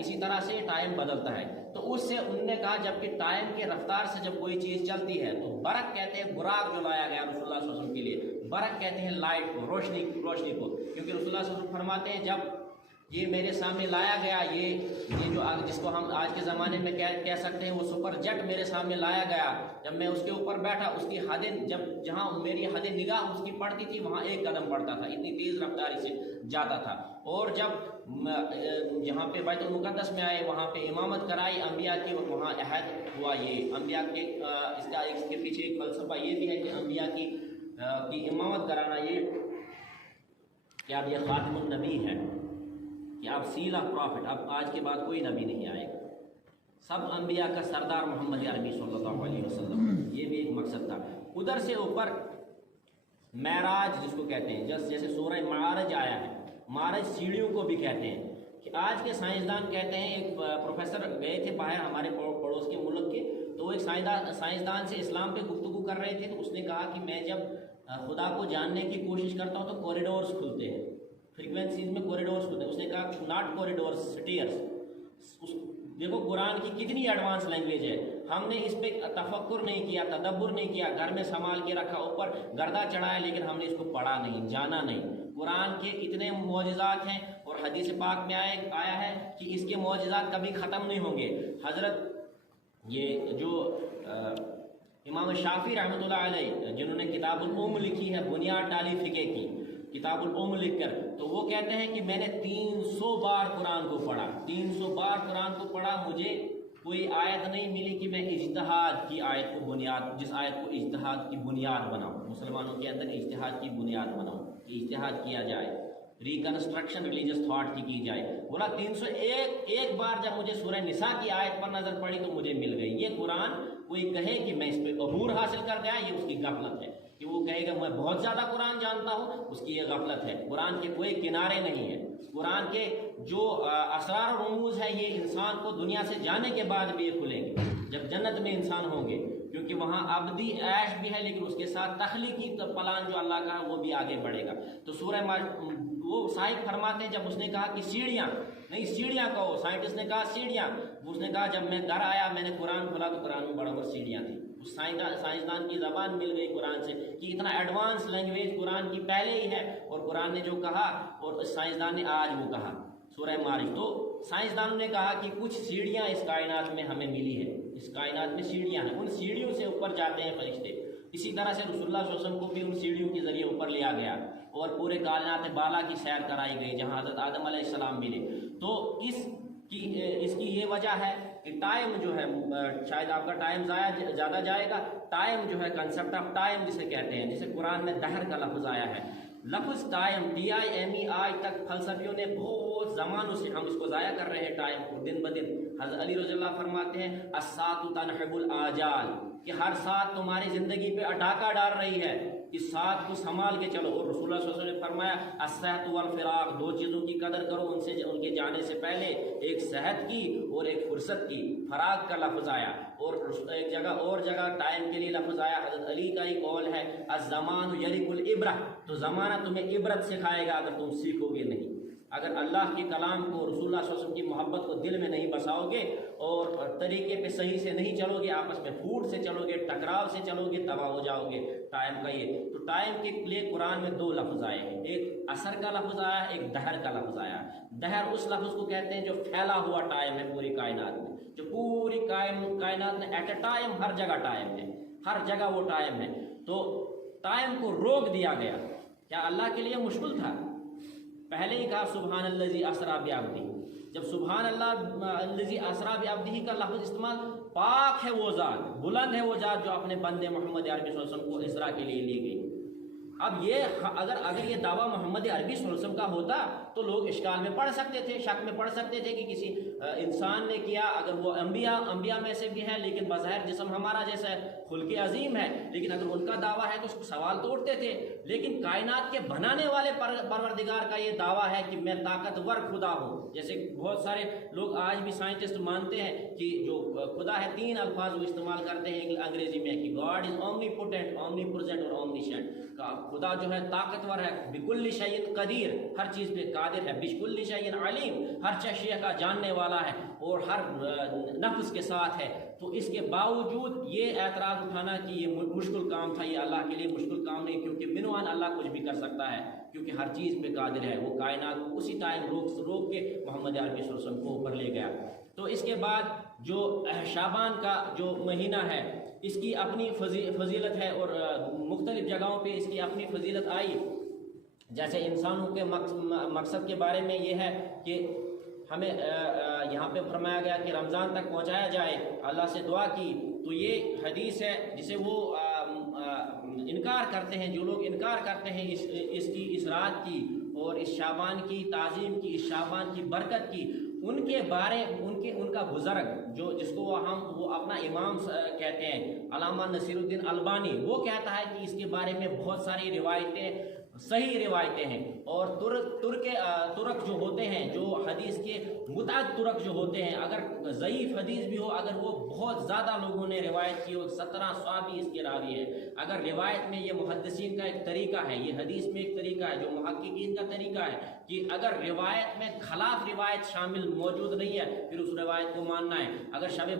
اسی طرح سے ٹائم بدلتا ہے. تو اس سے انہوں نے کہا جب کہ ٹائم کے رفتار سے جب کوئی چیز چلتی ہے تو برق کہتے ہیں براق جو لایا گیا رسول اللہ صلی اللہ علیہ وسلم کے لیے, برق کہتے ہیں لائٹ کو, روشنی کو, کیونکہ رسول اللہ صلی اللہ علیہ وسلم فرماتے ہیں جب یہ میرے سامنے لایا گیا, یہ جو جس کو ہم آج کے زمانے میں کہہ سکتے ہیں وہ سپر جیٹ میرے سامنے لایا گیا, جب میں اس کے اوپر بیٹھا اس کی حدیں جہاں میری حدیں نگاہ اس کی پڑتی تھی وہاں ایک قدم بڑھتا تھا, اتنی تیز رفتاری سے جاتا تھا. اور جب یہاں پہ بیت المقدس میں آئے وہاں پہ امامت کرائی انبیاء کی اور وہاں عہد ہوا. یہ انبیاء کے اس کے پیچھے ایک فلسفہ یہ بھی ہے کہ انبیاء کی امامت کرانا یہ کہ اب یہ خاتم النبی ہے, کہ اب سیل آف پرافٹ, اب آج کے بعد کوئی نبی نہیں آئے گا, سب انبیاء کا سردار محمد عربی صلی اللہ علیہ وسلم. یہ بھی ایک مقصد تھا. ادھر سے اوپر معراج جس کو کہتے ہیں, جیسے سورہ معارج آیا ہے, معارج سیڑھیوں کو بھی کہتے ہیں. کہ آج کے سائنسدان کہتے ہیں, ایک پروفیسر گئے تھے باہر ہمارے پڑوس کے ملک کے, تو وہ ایک سائنسدان سے اسلام پہ گفتگو کر رہے تھے. تو اس نے کہا کہ میں جب خدا کو جاننے کی کوشش کرتا ہوں تو کوریڈورز کھلتے ہیں, فریکوینسیز میں کوریڈورز کھلتے ہیں. اس نے کہا ناٹ کوریڈورز, سٹیئرز. دیکھو قرآن کی کتنی ایڈوانس لینگویج ہے, ہم نے اس پہ تفکر نہیں کیا, تدبر نہیں کیا, گھر میں سنبھال کے رکھا, اوپر گردہ چڑھایا, لیکن ہم نے اس کو پڑھا نہیں, جانا نہیں. قرآن کے اتنے معجزات ہیں اور حدیث پاک میں آیا ہے کہ اس کے معجزات کبھی ختم نہیں ہوں گے. حضرت یہ جو امام شافعی رحمۃ اللہ علیہ جنہوں نے کتاب الام لکھی ہے, بنیاد ڈالی فقہ کی, کتاب الام لکھ کر, تو وہ کہتے ہیں کہ میں نے 300 بار قرآن کو پڑھا, 300 بار قرآن کو پڑھا, مجھے کوئی آیت نہیں ملی کہ میں اجتہاد کی آیت کو بنیاد, جس آیت کو اجتہاد کی بنیاد بناؤں, مسلمانوں کے اندر اجتہاد کی بنیاد بناؤں, کہ اجتہاد کیا جائے, ریکنسٹرکشن ریلیجس تھاٹ کی جائے. بولا 301 بار جب مجھے سورہ نساء کی آیت پر نظر پڑی تو مجھے مل گئی. یہ قرآن کوئی کہے کہ میں اس پہ عبور حاصل کر گیا, یہ اس کی غفلت ہے. کہ وہ کہے گا میں بہت زیادہ قرآن جانتا ہوں, اس کی یہ غفلت ہے. قرآن کے کوئی کنارے نہیں ہیں. قرآن کے جو اسرار و رموز ہے یہ انسان کو دنیا سے جانے کے بعد بھی یہ کھلیں گے جب جنت میں انسان ہوں گے, کیونکہ وہاں ابدی عیش بھی ہے, لیکن اس کے ساتھ تخلیقی پلان جو اللہ کا ہے وہ بھی آگے بڑھے گا. تو سورہ وہ صاحب فرماتے ہیں جب اس نے کہا کہ سیڑھیاں نہیں, سیڑھیاں کہو, سائنٹسٹ نے کہا سیڑھیاں, اس نے کہا جب میں گھر آیا میں نے قرآن کھولا تو قرآن میں بڑا سیڑھیاں تھیں. اس سائنسدان کی زبان مل گئی قرآن سے کہ اتنا ایڈوانس لینگویج قرآن کی پہلے ہی ہے, اور قرآن نے جو کہا اور اس سائنسدان نے آج وہ کہا سورہ معارج. تو سائنسدانوں نے کہا کہ کچھ سیڑھیاں اس کائنات میں ہمیں ملی ہے, اس کائنات میں سیڑھیاں ہیں, ان سیڑھیوں سے اوپر جاتے ہیں فرشتے. اسی طرح سے رسول اللہ صلی اللہ علیہ وسلم کو بھی ان سیڑھیوں کے ذریعے اوپر لیا گیا اور پورے کائنات بالا کی سیر کرائی گئی جہاں حضرت آدم علیہ السلام ملے. تو اس کی یہ وجہ ہے کہ ٹائم جو ہے, شاید آپ کا ٹائم زیادہ جائے گا. ٹائم جو ہے, کنسپٹ آف ٹائم جسے کہتے ہیں, جسے قرآن میں دہر کا لفظ آیا ہے. لفظ ٹائم TIME آج تک فلسفیوں نے بہت زمانوں سے ہم اس کو ضائع کر رہے ہیں ٹائم کو دن بدن. حضرت علی رضی اللہ فرماتے ہیں الساعۃ تنحب الآجال, کہ ہر ساتھ تمہاری زندگی پہ ڈاکہ ڈال رہی ہے, اس ساتھ کو سنبھال کے چلو. اور رسول اللہ صلی اللہ علیہ وسلم نے فرمایا الصحت والفراق, 2 چیزوں کی قدر کرو, ان کے جانے سے پہلے, ایک صحت کی اور ایک فرصت کی. فراق کا لفظ آیا, اور ایک جگہ ٹائم کے لیے لفظ آیا. حضرت علی کا ہی قول ہے الزمان یریق العبرہ, تو زمانہ تمہیں عبرت سکھائے گا اگر تم سیکھو گے نہیں. اگر اللہ کے کلام کو, رسول اللہ صلی اللہ علیہ وسلم کی محبت کو دل میں نہیں بساؤ گے اور طریقے پہ صحیح سے نہیں چلو گے, آپس میں پھوٹ سے چلو گے, ٹکراؤ سے چلو گے, تباہ ہو جاؤ گے. ٹائم کا یہ تو ٹائم کے لیے قرآن میں 2 لفظ آئے ہیں, ایک اثر کا لفظ آیا ہے, ایک دہر کا لفظ آیا ہے. دہر اس لفظ کو کہتے ہیں جو پھیلا ہوا ٹائم ہے پوری کائنات میں, جو پوری کائنات میں ایٹ اے ٹائم ہر جگہ ٹائم ہے, ہر جگہ وہ ٹائم ہے. تو ٹائم کو روک دیا گیا. کیا اللہ کے لیے مشکل تھا؟ پہلے ہی کہا سبحان الذی اسریٰ بعبدہ. جب سبحان اللہ الذی اسریٰ بعبدہ کا لفظ استعمال, پاک ہے وہ ذات, بلند ہے وہ ذات جو اپنے بندے محمد عربی صلی اللہ علیہ وسلم کو اسراء کے لیے لی گئی. اب یہ اگر یہ دعویٰ محمد عربی صلی اللہ علیہ وسلم کا ہوتا تو لوگ اشکال میں پڑھ سکتے تھے, شک میں پڑھ سکتے تھے کہ کسی انسان نے کیا. اگر وہ انبیاء میں سے بھی ہے لیکن بظاہر جسم ہمارا جیسا ہے, خلق عظیم ہے, لیکن اگر ان کا دعویٰ ہے تو اس کو سوال تو اٹھتے تھے. لیکن کائنات کے بنانے والے پروردگار کا یہ دعویٰ ہے کہ میں طاقتور خدا ہوں. جیسے بہت سارے لوگ آج بھی سائنٹسٹ مانتے ہیں کہ جو خدا ہے 3 الفاظ وہ استعمال کرتے ہیں انگریزی میں, کہ گاڈ از اومنی پوٹینٹ, اومنی پریزنٹ اور اومنیشنٹ. خدا جو ہے طاقتور ہے، بکل شیء قدیر، ہر چیز پہ قادر ہے، بکل شیء علیم، ہر شیء کا جاننے والا ہے اور ہر نفس کے ساتھ ہے۔ تو اس کے باوجود یہ اعتراض اٹھانا کہ یہ مشکل کام تھا، یہ اللہ کے لیے مشکل کام نہیں، کیونکہ منوان اللہ کچھ بھی کر سکتا ہے، کیونکہ ہر چیز پہ قادر ہے۔ وہ کائنات کو اسی ٹائم روک کے محمد عربی صلی اللہ علیہ وسلم کو اوپر لے گیا۔ تو اس کے بعد جو شعبان کا جو مہینہ ہے اس کی اپنی فضیلت ہے اور مختلف جگہوں پہ اس کی اپنی فضیلت آئی۔ جیسے انسانوں کے مقصد کے بارے میں یہ ہے کہ ہمیں یہاں پہ فرمایا گیا کہ رمضان تک پہنچایا جائے، اللہ سے دعا کی، تو یہ حدیث ہے جسے وہ انکار کرتے ہیں، جو لوگ انکار کرتے ہیں اس رات کی اور اس شعبان کی تعظیم کی، اس شعبان کی برکت کی، ان کے بارے ان کا بزرگ جس کو وہ اپنا امام کہتے ہیں، علامہ نصیر الدین البانی، وہ کہتا ہے کہ اس کے بارے میں بہت ساری روایتیں صحیح روایتیں ہیں، اور ترک جو ہوتے ہیں، جو حدیث کے متعدد ترک جو ہوتے ہیں، اگر ضعیف حدیث بھی ہو، اگر وہ بہت زیادہ لوگوں نے روایت کی ہو، 17 صحابی اس کے راوی ہیں، اگر روایت میں یہ محدثین کا ایک طریقہ ہے، یہ حدیث میں ایک طریقہ ہے جو محققین کا طریقہ ہے کہ اگر روایت میں خلاف روایت شامل موجود نہیں ہے پھر اس روایت کو ماننا ہے۔ اگر شب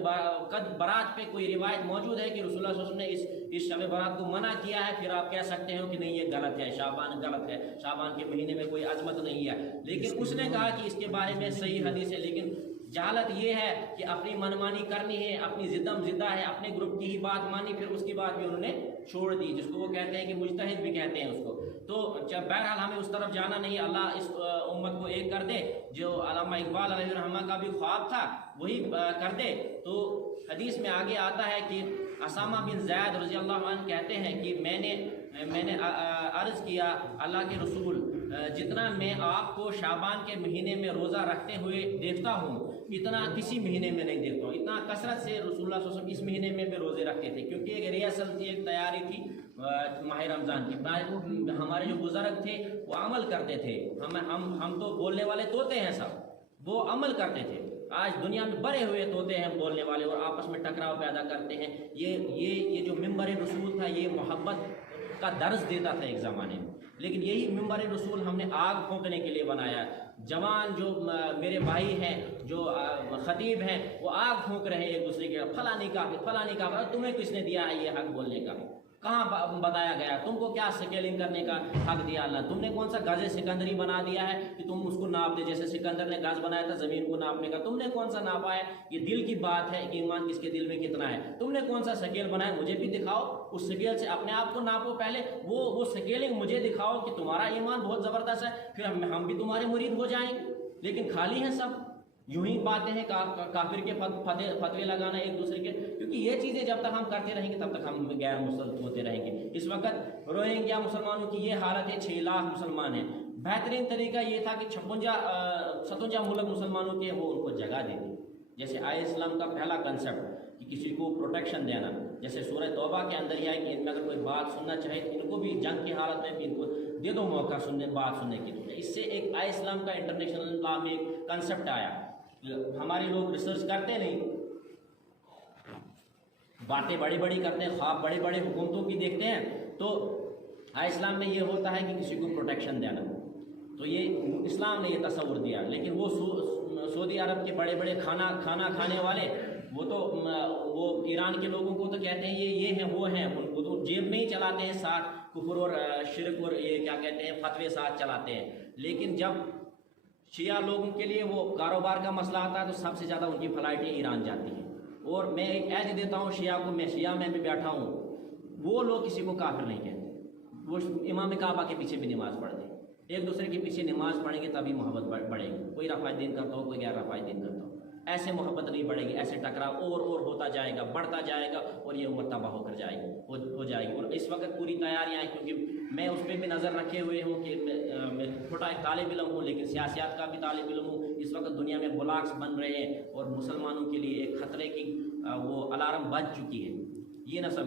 برات پہ کوئی روایت موجود ہے کہ رسول اللہ صلی اللہ علیہ وسلم نے اس شب برات کو منع کیا ہے، پھر آپ کہہ سکتے ہو کہ نہیں یہ غلط ہے، شعبان غلط ہے، شعبان کے مہینے میں کوئی عظمت نہیں ہے، لیکن اس نے کہا کہ اس کے بارے میں صحیح حدیث ہے۔ لیکن جہالت یہ ہے کہ اپنی منمانی کرنی ہے، اپنی ضدم زدہ ہے، اپنے گروپ کی ہی بات مانی، پھر اس کی بات بھی انہوں نے چھوڑ دی، جس کو وہ کہتے ہیں کہ مجتہد بھی کہتے ہیں اس کو۔ تو بہرحال ہمیں اس طرف جانا نہیں، اللہ اس امت کو ایک کر دے، جو علامہ اقبال علیہ الرحمہ کا بھی خواب تھا وہی کر دے۔ تو حدیث میں آگے آتا ہے کہ اسامہ بن زید رضی اللہ عنہ کہتے ہیں کہ میں نے عرض کیا اللہ کے رسول، جتنا میں آپ کو شعبان کے مہینے میں روزہ رکھتے ہوئے دیکھتا ہوں اتنا کسی مہینے میں نہیں دیکھتا ہوں۔ اتنا کثرت سے رسول اللہ صلی اللہ علیہ وسلم اس مہینے میں بھی روزے رکھتے تھے، کیونکہ ایک ریاسل تھی، ایک تیاری تھی ماہ رمضان کی۔ ہمارے جو بزرگ تھے وہ عمل کرتے تھے، ہم تو بولنے والے طوطے ہیں سب، وہ عمل کرتے تھے۔ آج دنیا میں بڑے ہوئے طوطے ہیں بولنے والے اور آپس میں ٹکراؤ پیدا کرتے ہیں۔ یہ جو منبر رسول تھا یہ محبت کا درس دیتا تھا ایک زمانے میں، لیکن یہی منبر رسول ہم نے آگ پھونکنے کے لیے بنایا ہے۔ جوان جو میرے بھائی ہیں، جو خطیب ہیں، وہ آگ پھونک رہے ہیں ایک دوسرے کے، فلانی کا تمہیں کس نے دیا ہے یہ حق بولنے کا؟ کہاں بتایا گیا؟ تم کو کیا سکیلنگ کرنے کا حق دیا اللہ؟ تم نے کون سا گز سکندری بنا دیا ہے کہ تم اس کو ناپ دے؟ جیسے سکندر نے گز بنایا تھا زمین کو ناپنے کا، تم نے کون سا ناپا ہے؟ یہ دل کی بات ہے کہ ایمان کس کے دل میں کتنا ہے۔ تم نے کون سا سکیل بنایا؟ مجھے بھی دکھاؤ، اس سکیل سے اپنے آپ کو ناپو پہلے، وہ سکیلنگ مجھے دکھاؤ کہ تمہارا ایمان بہت زبردست ہے، پھر ہم بھی تمہارے مرید ہو جائیں گے۔ لیکن خالی ہیں سب، یوں ہی باتیں ہیں، کافر کے فتوے لگانا ایک دوسرے کے، کیونکہ یہ چیزیں جب تک ہم کرتے رہیں گے تب تک ہم غیر مسلط ہوتے رہیں گے۔ اس وقت روہنگیا مسلمانوں کی یہ حالت ہے، 6 لاکھ مسلمان ہیں۔ بہترین طریقہ یہ تھا کہ 57 ملک مسلمانوں کے وہ ان کو جگہ دے دی، جیسے آئے اسلام کا پہلا کنسپٹ کہ کسی کو پروٹیکشن دینا، جیسے سورہ توبہ کے اندر یہ ہے کہ ان میں اگر کوئی بات سننا چاہے ان کو بھی جنگ کی حالت میں بھی ان کو دے دو موقع بات سننے کی۔ اس سے ایک آئے اسلام کا انٹرنیشنل لا میں ایک کنسپٹ آیا۔ ہمارے لوگ ریسرچ کرتے نہیں، باتیں بڑی بڑی کرتے ہیں، خواب بڑے بڑے حکومتوں کی دیکھتے ہیں۔ تو اسلام میں یہ ہوتا ہے کہ کسی کو پروٹیکشن دینا، تو یہ اسلام نے یہ تصور دیا۔ لیکن وہ سعودی عرب کے بڑے بڑے کھانا کھانے والے وہ ایران کے لوگوں کو تو کہتے ہیں یہ ہیں وہ ہیں، ان کو تو جیب میں ہی چلاتے ہیں، ساتھ کفر اور شرک اور یہ کیا کہتے ہیں فتوے ساتھ چلاتے ہیں۔ لیکن جب شیعہ لوگوں کے لیے وہ کاروبار کا مسئلہ آتا ہے تو سب سے زیادہ ان کی فلائٹیں ایران جاتی ہیں۔ اور میں ایک ایج دیتا ہوں شیعہ کو، میں شیعہ میں بھی بیٹھا ہوں، وہ لوگ کسی کو کافر نہیں کہتے، وہ امام کعبہ کے پیچھے بھی نماز پڑھتے ہیں، ایک دوسرے کے پیچھے نماز پڑھیں گے تبھی محبت بڑھے گی۔ کوئی رفع دین کرتا ہو، کوئی غیر رفع دین کرتا ہو، ایسے محبت نہیں بڑھے گی، ایسے ٹکراؤ اور ہوتا جائے گا، بڑھتا جائے گا اور یہ امت تباہ ہو کر جائے گی، ہو جائے گی۔ اور اس وقت پوری تیاریاں ہیں، کیونکہ میں اس پہ بھی نظر رکھے ہوئے ہوں کہ میں چھوٹا ایک طالب علم ہوں لیکن سیاسیات کا بھی طالب علم ہوں۔ اس وقت دنیا میں بلاکس بن رہے ہیں اور مسلمانوں کے لیے ایک خطرے کی وہ الارم بج چکی ہے۔ یہ نہ سب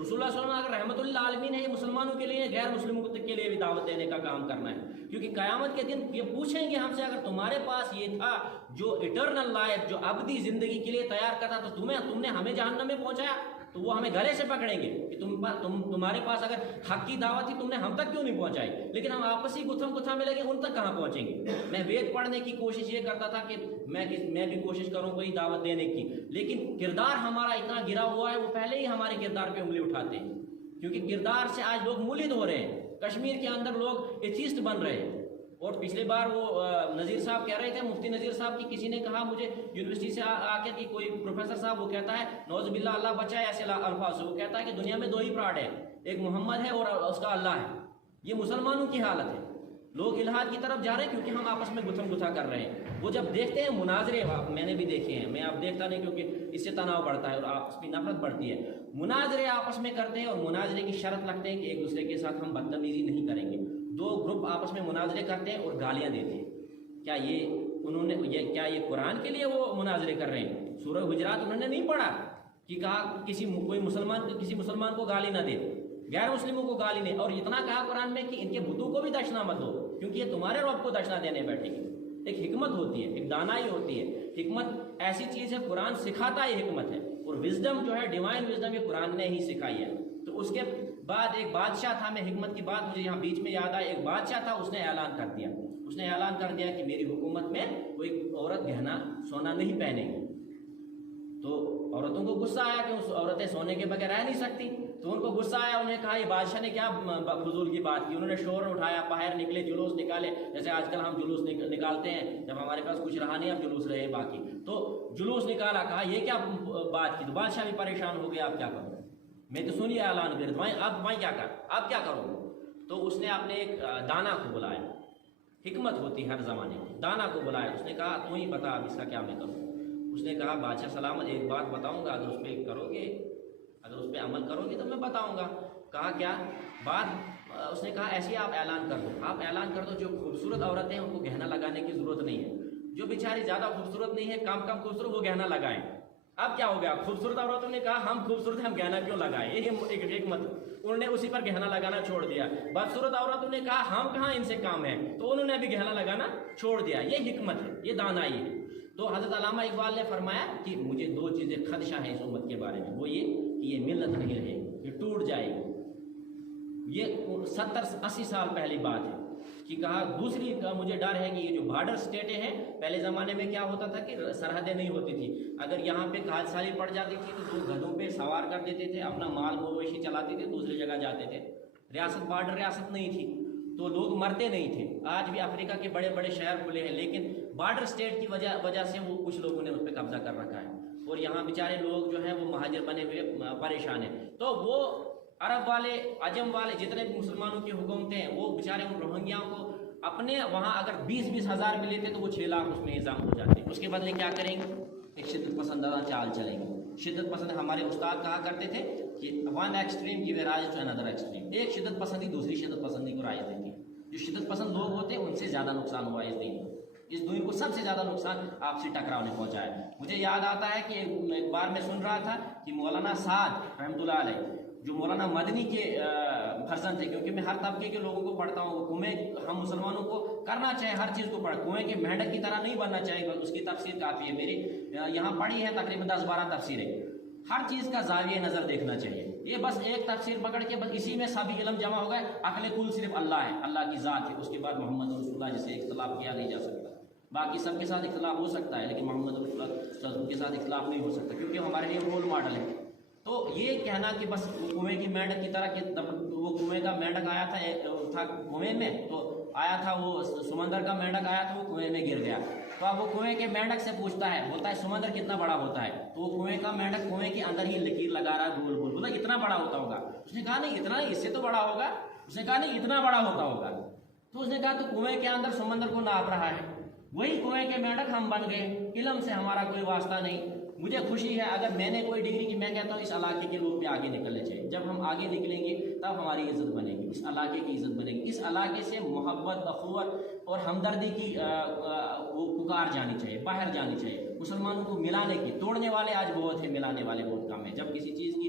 رسول اللہ صلی اللہ علیہ وسلم اگر رحمت للعالمین ہے، یہ مسلمانوں کے لیے غیر مسلموں کے لیے بھی دعوت دینے کا کام کرنا ہے، کیونکہ قیامت کے دن یہ پوچھیں گے ہم سے اگر تمہارے پاس یہ تھا جو اٹرنل لائف، جو ابدی زندگی کے لیے تیار کرتا تو تم نے ہمیں جہنم میں پہنچایا، تو وہ ہمیں گلے سے پکڑیں گے کہ تمہارے پاس اگر حق کی دعوت تھی تم نے ہم تک کیوں نہیں پہنچائی. لیکن ہم آپسی گتھم میں لگے ان تک کہاں پہنچیں گے. میں وید پڑھنے کی کوشش یہ کرتا تھا کہ میں بھی کوشش کروں کوئی دعوت دینے کی، لیکن کردار ہمارا اتنا گرا ہوا ہے، وہ پہلے ہی ہمارے کردار پہ انگلی اٹھاتے ہیں، کیونکہ کردار سے آج لوگ مولد ہو رہے ہیں. کشمیر کے اندر لوگ ایتھیسٹ بن رہے ہیں. اور پچھلے بار وہ نذیر صاحب کہہ رہے تھے، مفتی نذیر صاحب کی کسی نے کہا مجھے یونیورسٹی سے آ کے کہ کوئی پروفیسر صاحب وہ کہتا ہے نعوذ باللہ اللہ بچائے ایسے الفاظ سے، وہ کہتا ہے کہ دنیا میں دو ہی پراڈ ہے، ایک محمد ہے اور اس کا اللہ ہے. یہ مسلمانوں کی حالت ہے. لوگ الہاد کی طرف جا رہے ہیں کیونکہ ہم آپس میں گتھم گتھا کر رہے ہیں. وہ جب دیکھتے ہیں مناظرے، میں نے بھی دیکھے ہیں، میں اب دیکھتا نہیں کیونکہ اس سے تناؤ بڑھتا ہے اور آپس میں نفرت بڑھتی ہے. مناظرے آپس میں کرتے ہیں اور مناظرے کی شرط رکھتے ہیں کہ ایک دوسرے کے ساتھ ہم بدتمیزی نہیں کریں گے. دو گروپ آپس میں مناظرے کرتے ہیں اور گالیاں دیتے ہیں. کیا یہ قرآن کے لیے وہ مناظرے کر رہے ہیں؟ سورہ حجرات انہوں نے نہیں پڑھا کہ کہا کوئی مسلمان کو گالی نہ دے، غیر مسلموں کو گالی نہیں، اور اتنا کہا قرآن میں کہ ان کے بتوں کو بھی دشنا مت دو کیونکہ یہ تمہارے رب کو دشنا دینے بیٹھے گی. ایک حکمت ہوتی ہے، ایک دانائی ہوتی ہے. حکمت ایسی چیز ہے، قرآن سکھاتا ہے حکمت ہے، اور وزڈم جو ہے ڈیوائن وزڈم یہ قرآن نے ہی سکھائی ہے. تو اس کے بعد ایک بادشاہ تھا، میں حکمت کی بات مجھے یہاں بیچ میں یاد آئی، ایک بادشاہ تھا، اس نے اعلان کر دیا کہ میری حکومت میں کوئی عورت گہنا سونا نہیں پہنے گی. تو عورتوں کو غصہ آیا کہ اس عورتیں سونے کے بغیر رہ نہیں سکتی، تو ان کو غصہ آیا. انہوں نے کہا یہ بادشاہ نے کیا فضول کی بات کی. انہوں نے شور اٹھایا، باہر نکلے، جلوس نکالے، جیسے آج کل ہم جلوس نکالتے ہیں جب ہمارے پاس کچھ رہا نہیں، اب جلوس رہے باقی. تو جلوس نکالا، کہا یہ کیا بات کی. تو بادشاہ بھی پریشان ہو گیا، اب کیا کروں، میں تو سنیے اعلان کر اب میں کیا کروں. تو اس نے اپنے ایک دانا کو بلایا، حکمت ہوتی ہر زمانے میں. دانا کو بلایا، اس نے کہا تو ہی بتا اب اس کا کیا میں کروں. اس نے کہا بادشاہ سلامت ایک بات بتاؤں گا، اگر اس پہ کرو گے، اگر اس پہ عمل کرو گے تو میں بتاؤں گا. کہا کیا بات؟ اس نے کہا ایسے آپ اعلان کر دو، آپ اعلان کر دو جو خوبصورت عورتیں ہیں ان کو گہنا لگانے کی ضرورت نہیں ہے، جو بیچاری زیادہ خوبصورت نہیں ہے، کم خوبصورت، وہ گہنا لگائیں. اب کیا ہو گیا؟ خوبصورت عورتوں نے کہا ہم خوبصورت ہیں، ہم گہنا کیوں لگائیں. یہ ایک حکمت، انہوں نے اسی پر گہنا لگانا چھوڑ دیا. بدصورت عورتوں نے کہا ہم کہاں ان سے کام ہے، تو انہوں نے بھی گہنا لگانا چھوڑ دیا. یہ حکمت ہے، یہ دانائی ہے. تو حضرت علامہ اقبال نے فرمایا کہ مجھے دو چیزیں خدشہ ہیں اس امت کے بارے میں، وہ یہ کہ یہ ملت نہیں رہے گی، یہ ٹوٹ جائے گی. یہ 70-80 سال پہلی بات ہے کہ کہا. دوسری کا مجھے ڈر ہے کہ یہ جو بارڈر اسٹیٹیں ہیں، پہلے زمانے میں کیا ہوتا تھا کہ سرحدیں نہیں ہوتی تھی. اگر یہاں پہ کھاد سالی پڑ جاتی تھی تو لوگ گدھوں پہ سوار کر دیتے تھے، اپنا مال مویشی چلاتے تھے، دوسری جگہ جاتے تھے. بارڈر ریاست نہیں تھی تو لوگ مرتے نہیں تھے. آج بھی افریقہ کے بڑے بڑے شہر کھلے ہیں، لیکن بارڈر اسٹیٹ کی وجہ سے وہ کچھ لوگوں نے اس پہ قبضہ کر رکھا ہے، اور یہاں بیچارے لوگ جو ہیں وہ مہاجر بنے ہوئے پریشان ہیں. تو وہ عرب والے، عجم والے، جتنے بھی مسلمانوں کی حکومتیں ہیں، وہ بیچارے ان روہنگیاؤں کو اپنے وہاں اگر 20-20 ہزار بھی لیتے تو وہ 6 لاکھ اس میں نظام ہو جاتے. اس کے بدلے کیا کریں گے؟ ایک شدت پسندانہ چال چلیں گے. شدت پسند ہمارے استاد کہا کرتے تھے کہ ون ایکسٹریم کی رائز ٹو اندر ایکسٹریم. ایک شدت پسندی دوسری شدت پسندی کو رائز دیتی ہے. جو شدت پسند لوگ ہوتے ہیں ان سے زیادہ نقصان ہوا اس دین کو. اس دین کو سب سے زیادہ نقصان آپسی ٹکراؤ نے پہنچا ہے. مجھے یاد آتا ہے کہ ایک بار میں سن رہا تھا کہ مولانا سعد رحمۃ اللہ علیہ جو مولانا مدنی کے فرزند تھے، کیونکہ میں ہر طبقے کے لوگوں کو پڑھتا ہوں، کنویں ہم مسلمانوں کو کرنا چاہیے، ہر چیز کو پڑھ، کنویں کے مینڈک کی طرح نہیں بننا چاہیے. اس کی تفسیر کافی ہے، میری یہاں پڑھی ہے تقریباً 10-12 تفسیریں. ہر چیز کا زاویہ نظر دیکھنا چاہیے. یہ بس ایک تفسیر پکڑ کے بس اسی میں سبھی علم جمع ہو گئے. عقل کل صرف اللہ ہے، اللہ کی ذات ہے، اس کے بعد محمد رسول اللہ جسے اختلاف کیا نہیں جا سکتا. باقی سب کے ساتھ اختلاف ہو سکتا ہے لیکن محمد رسول اللہ کے ساتھ اختلاف نہیں ہو سکتا، کیونکہ ہمارے لیے رول ماڈل ہے. تو یہ کہنا کہ بس کنویں کی مینڈک کی طرح، کہ وہ کنویں کا مینڈک آیا تھا کنویں میں، تو آیا تھا وہ سمندر کا مینڈک آیا تھا، وہ کنویں میں گر گیا. تو اب وہ کنویں کے مینڈک سے پوچھتا ہے، بولتا ہے سمندر کتنا بڑا ہوتا ہے؟ تو وہ کنویں کا مینڈک کنویں کے اندر ہی لکیر لگا رہا ہے گول گول، بولا اتنا بڑا ہوتا ہوگا. اس نے کہا نہیں اتنا نہیں، اس سے تو بڑا ہوگا. اس نے کہا نہیں اتنا بڑا ہوتا ہوگا. تو اس نے کہا تو کنویں کے اندر سمندر کو ناپ رہا ہے. وہی کنویں کے مینڈک ہم بن گئے، علم سے ہمارا کوئی واسطہ نہیں. مجھے خوشی ہے اگر میں نے کوئی ڈگری کی، میں کہتا ہوں اس علاقے کے لوگ بھی آگے نکلنے چاہیے. جب ہم آگے نکلیں گے تب ہماری عزت بنے گی، اس علاقے کی عزت بنے گی. اس علاقے سے محبت، اخوت اور ہمدردی کی وہ پکار جانی چاہیے، باہر جانی چاہیے. مسلمانوں کو ملانے کی، توڑنے والے آج بہت ہیں، ملانے والے بہت کم ہیں. جب کسی چیز کی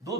2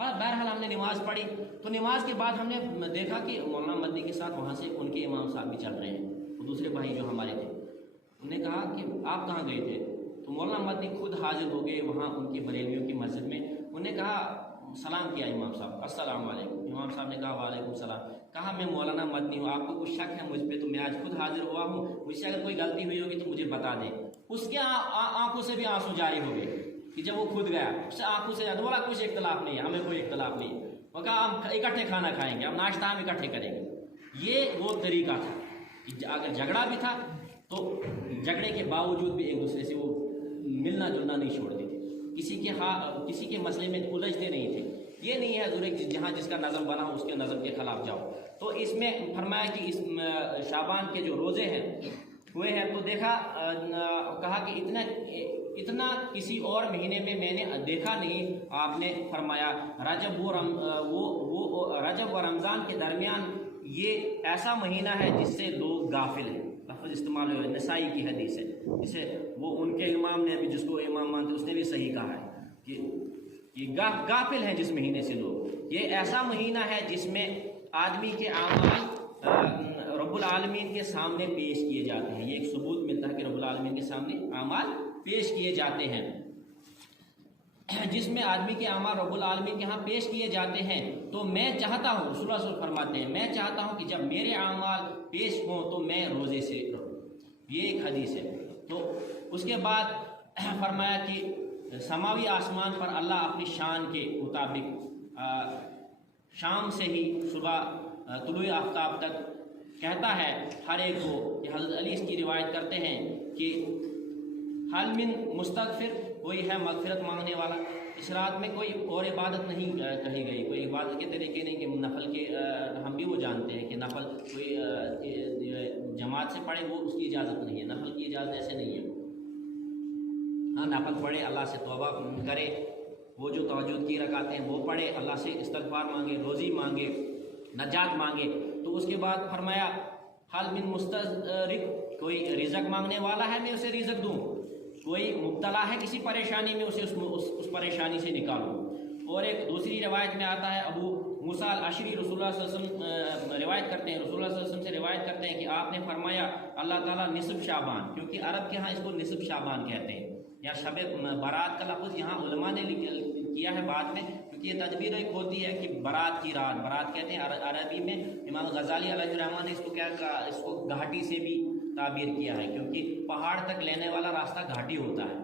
اور بہرحال ہم نے نماز پڑھی، تو نماز کے بعد ہم نے دیکھا کہ مولانا مدنی کے ساتھ وہاں سے ان کے امام صاحب بھی چل رہے ہیں، وہ دوسرے بھائی جو ہمارے تھے، انہوں نے کہا کہ آپ کہاں گئے تھے؟ تو مولانا مدنی خود حاضر ہو گئے وہاں ان کی بریلویوں کی مسجد میں، انہوں نے کہا سلام کیا امام صاحب، السلام علیکم، امام صاحب نے کہا وعلیکم السلام، کہا میں مولانا مدنی ہوں، آپ کو کچھ شک ہے مجھ پہ؟ تو میں آج خود حاضر ہوا ہوں، مجھ سے اگر کوئی غلطی ہوئی ہوگی تو مجھے بتا دیں۔ اس کے آنکھوں سے بھی آنسو جاری ہو گئے کہ جب وہ خود گیا، اس سے آنکھوں سے بولا کچھ اختلاف نہیں ہے، ہمیں کوئی اختلاف نہیں ہے، وہ کہا ہم اکٹھے کھانا کھائیں گے، ہم ناشتہ ہم اکٹھے کریں گے۔ یہ وہ طریقہ تھا کہ اگر جھگڑا بھی تھا تو جھگڑے کے باوجود بھی ایک دوسرے سے وہ ملنا جلنا نہیں چھوڑتے تھے، کسی کے مسئلے میں الجھتے نہیں تھے۔ یہ نہیں ہے ضروری جہاں جس کا نظم بنا اس کے نظم کے خلاف جاؤ۔ تو اس میں فرمایا کہ اس شعبان کے جو روزے ہیں ہوئے ہیں، تو دیکھا کہا کہ اتنا کسی اور مہینے میں میں نے دیکھا نہیں۔ آپ نے فرمایا رجب و رمضان کے درمیان یہ ایسا مہینہ ہے جس سے لوگ غافل ہیں، لفظ استعمال ہوئے، نسائی کی حدیث ہے، جسے وہ ان کے امام نے بھی، جس کو امام مانتے اس نے بھی صحیح کہا ہے کہ یہ غافل ہیں جس مہینے سے لوگ۔ یہ ایسا مہینہ ہے جس میں آدمی کے اعمال رب العالمین کے سامنے پیش کیے جاتے ہیں۔ یہ ایک ثبوت ملتا ہے کہ رب العالمین کے سامنے اعمال پیش کیے جاتے ہیں، جس میں آدمی کے اعمال رب العالمین کے ہاں پیش کیے جاتے ہیں۔ تو میں چاہتا ہوں، رسول اللہ صلی اللہ علیہ وسلم فرماتے ہیں، میں چاہتا ہوں کہ جب میرے اعمال پیش ہوں تو میں روزے سے رہوں۔ یہ ایک حدیث ہے۔ تو اس کے بعد فرمایا کہ سماوی آسمان پر اللہ اپنی شان کے مطابق شام سے ہی صبح طلوع آفتاب تک کہتا ہے ہر ایک کو، کہ حضرت علی اس کی روایت کرتے ہیں کہ حل من مستغفر، کوئی ہے مغفرت مانگنے والا۔ اس رات میں کوئی اور عبادت نہیں کہی گئی، کوئی عبادت کے طریقے نہیں کہ نفل کے، ہم بھی وہ جانتے ہیں کہ نفل کوئی جماعت سے پڑھے، وہ اس کی اجازت نہیں ہے، نفل کی اجازت ایسے نہیں ہے۔ ہاں نفل پڑھے، اللہ سے توبہ کرے، وہ جو تہجد کی رکعتیں ہیں وہ پڑھے، اللہ سے استغفار مانگے، روزی مانگے، نجات مانگے۔ تو اس کے بعد فرمایا حل من مسترزق، کوئی رزق مانگنے والا ہے میں اسے رزق دوں، کوئی مبتلا ہے کسی پریشانی میں اسے اس پریشانی سے نکالوں۔ اور ایک دوسری روایت میں آتا ہے، ابو موسیٰ الاشعری رسول اللہ صلی اللہ علیہ وسلم روایت کرتے ہیں، رسول اللہ صلی اللہ علیہ وسلم سے روایت کرتے ہیں کہ آپ نے فرمایا اللہ تعالیٰ نصف شعبان، کیونکہ عرب کے ہاں اس کو نصف شعبان کہتے ہیں، یا شب برات کا لفظ یہاں علماء نے کیا ہے بعد میں، کیونکہ یہ تدبیر ایک ہوتی ہے کہ برات کی رات، برات کہتے ہیں عربی میں۔ امام غزالی علیہ الرحمٰن نے اس کو کیا کہا، اس کو گھاٹی سے بھی تعبیر کیا ہے، کیونکہ پہاڑ تک لینے والا راستہ گھاٹی ہوتا ہے،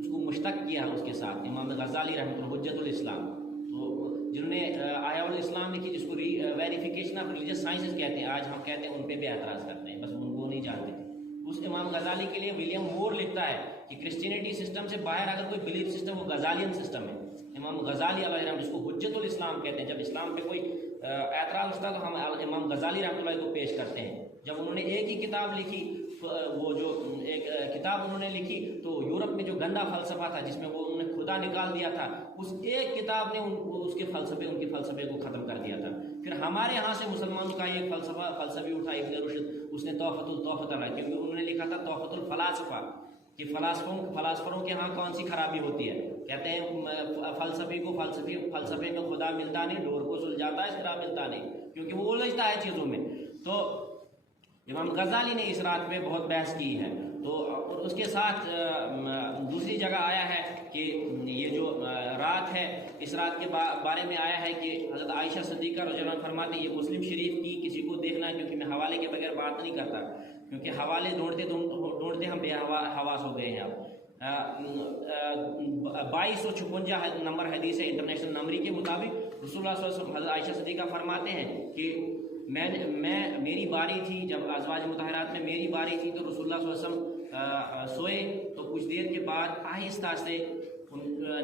اس کو مشتق کیا ہے اس کے ساتھ امام غزالی رحمۃ اللہ حجت الاسلام، تو جنہوں نے آیا الاسلام لکھی، جس کو ویریفیکیشن آف ریلیجس سائنسز کہتے ہیں، آج ہم کہتے ہیں، ان پہ بھی اعتراض کرتے ہیں، بس ان کو نہیں جانتے تھے۔ اس امام غزالی کے لیے ولیم مور لکھتا ہے کہ کرسچینٹی سسٹم سے باہر اگر کوئی بلیف سسٹم، وہ غزالین سسٹم ہے۔ امام غزالی علیہ الرحمۃ، جس کو حجت الاسلام کہتے ہیں، جب اسلام پہ کوئی اعتراض ہوتا ہے تو ہم امام غزالی رحمۃ اللہ کو پیش کرتے ہیں۔ جب انہوں نے ایک ہی کتاب لکھی، وہ جو ایک کتاب انہوں نے لکھی، تو یورپ میں جو گندا فلسفہ تھا جس میں وہ انہوں نے خدا نکال دیا تھا، اس ایک کتاب نے اس کے ان کے فلسفے کو ختم کر دیا تھا۔ پھر ہمارے ہاں سے مسلمانوں کا ایک فلسفی اٹھا ابن رشد، اس نے توفۃ اللہ، کیونکہ انہوں نے لکھا تھا توفۃ الفلاسفہ، کہ فلاسفروں کے ہاں کون سی خرابی ہوتی ہے، کہتے ہیں فلسفے میں خدا ملتا نہیں، ڈور کو سلجھاتا ہے، خدا ملتا نہیں، کیونکہ وہ الجھتا ہے چیزوں میں۔ تو امام غزالی نے اس رات میں بہت بحث کی ہے۔ تو اس کے ساتھ دوسری جگہ آیا ہے کہ یہ جو رات ہے، اس رات کے بارے میں آیا ہے کہ حضرت عائشہ صدیقہ رضی اللہ عنہا فرماتے ہیں، یہ مسلم شریف کی، کسی کو دیکھنا ہے، کیونکہ میں حوالے کے بغیر بات نہیں کرتا، کیونکہ حوالے ڈھونڈتے ہم بے حواس ہو گئے ہیں اب۔ 2256 نمبر حدیث ہے انٹرنیشنل نمبری کے مطابق، رسول اللہ صلی اللہ علیہ وسلم حضرت عائشہ صدیقہ فرماتے ہیں کہ میری باری تھی، جب ازواج مطہرات میں میری باری تھی تو رسول اللہ صلی اللہ علیہ وسلم سوئے، تو کچھ دیر کے بعد آہستہ سے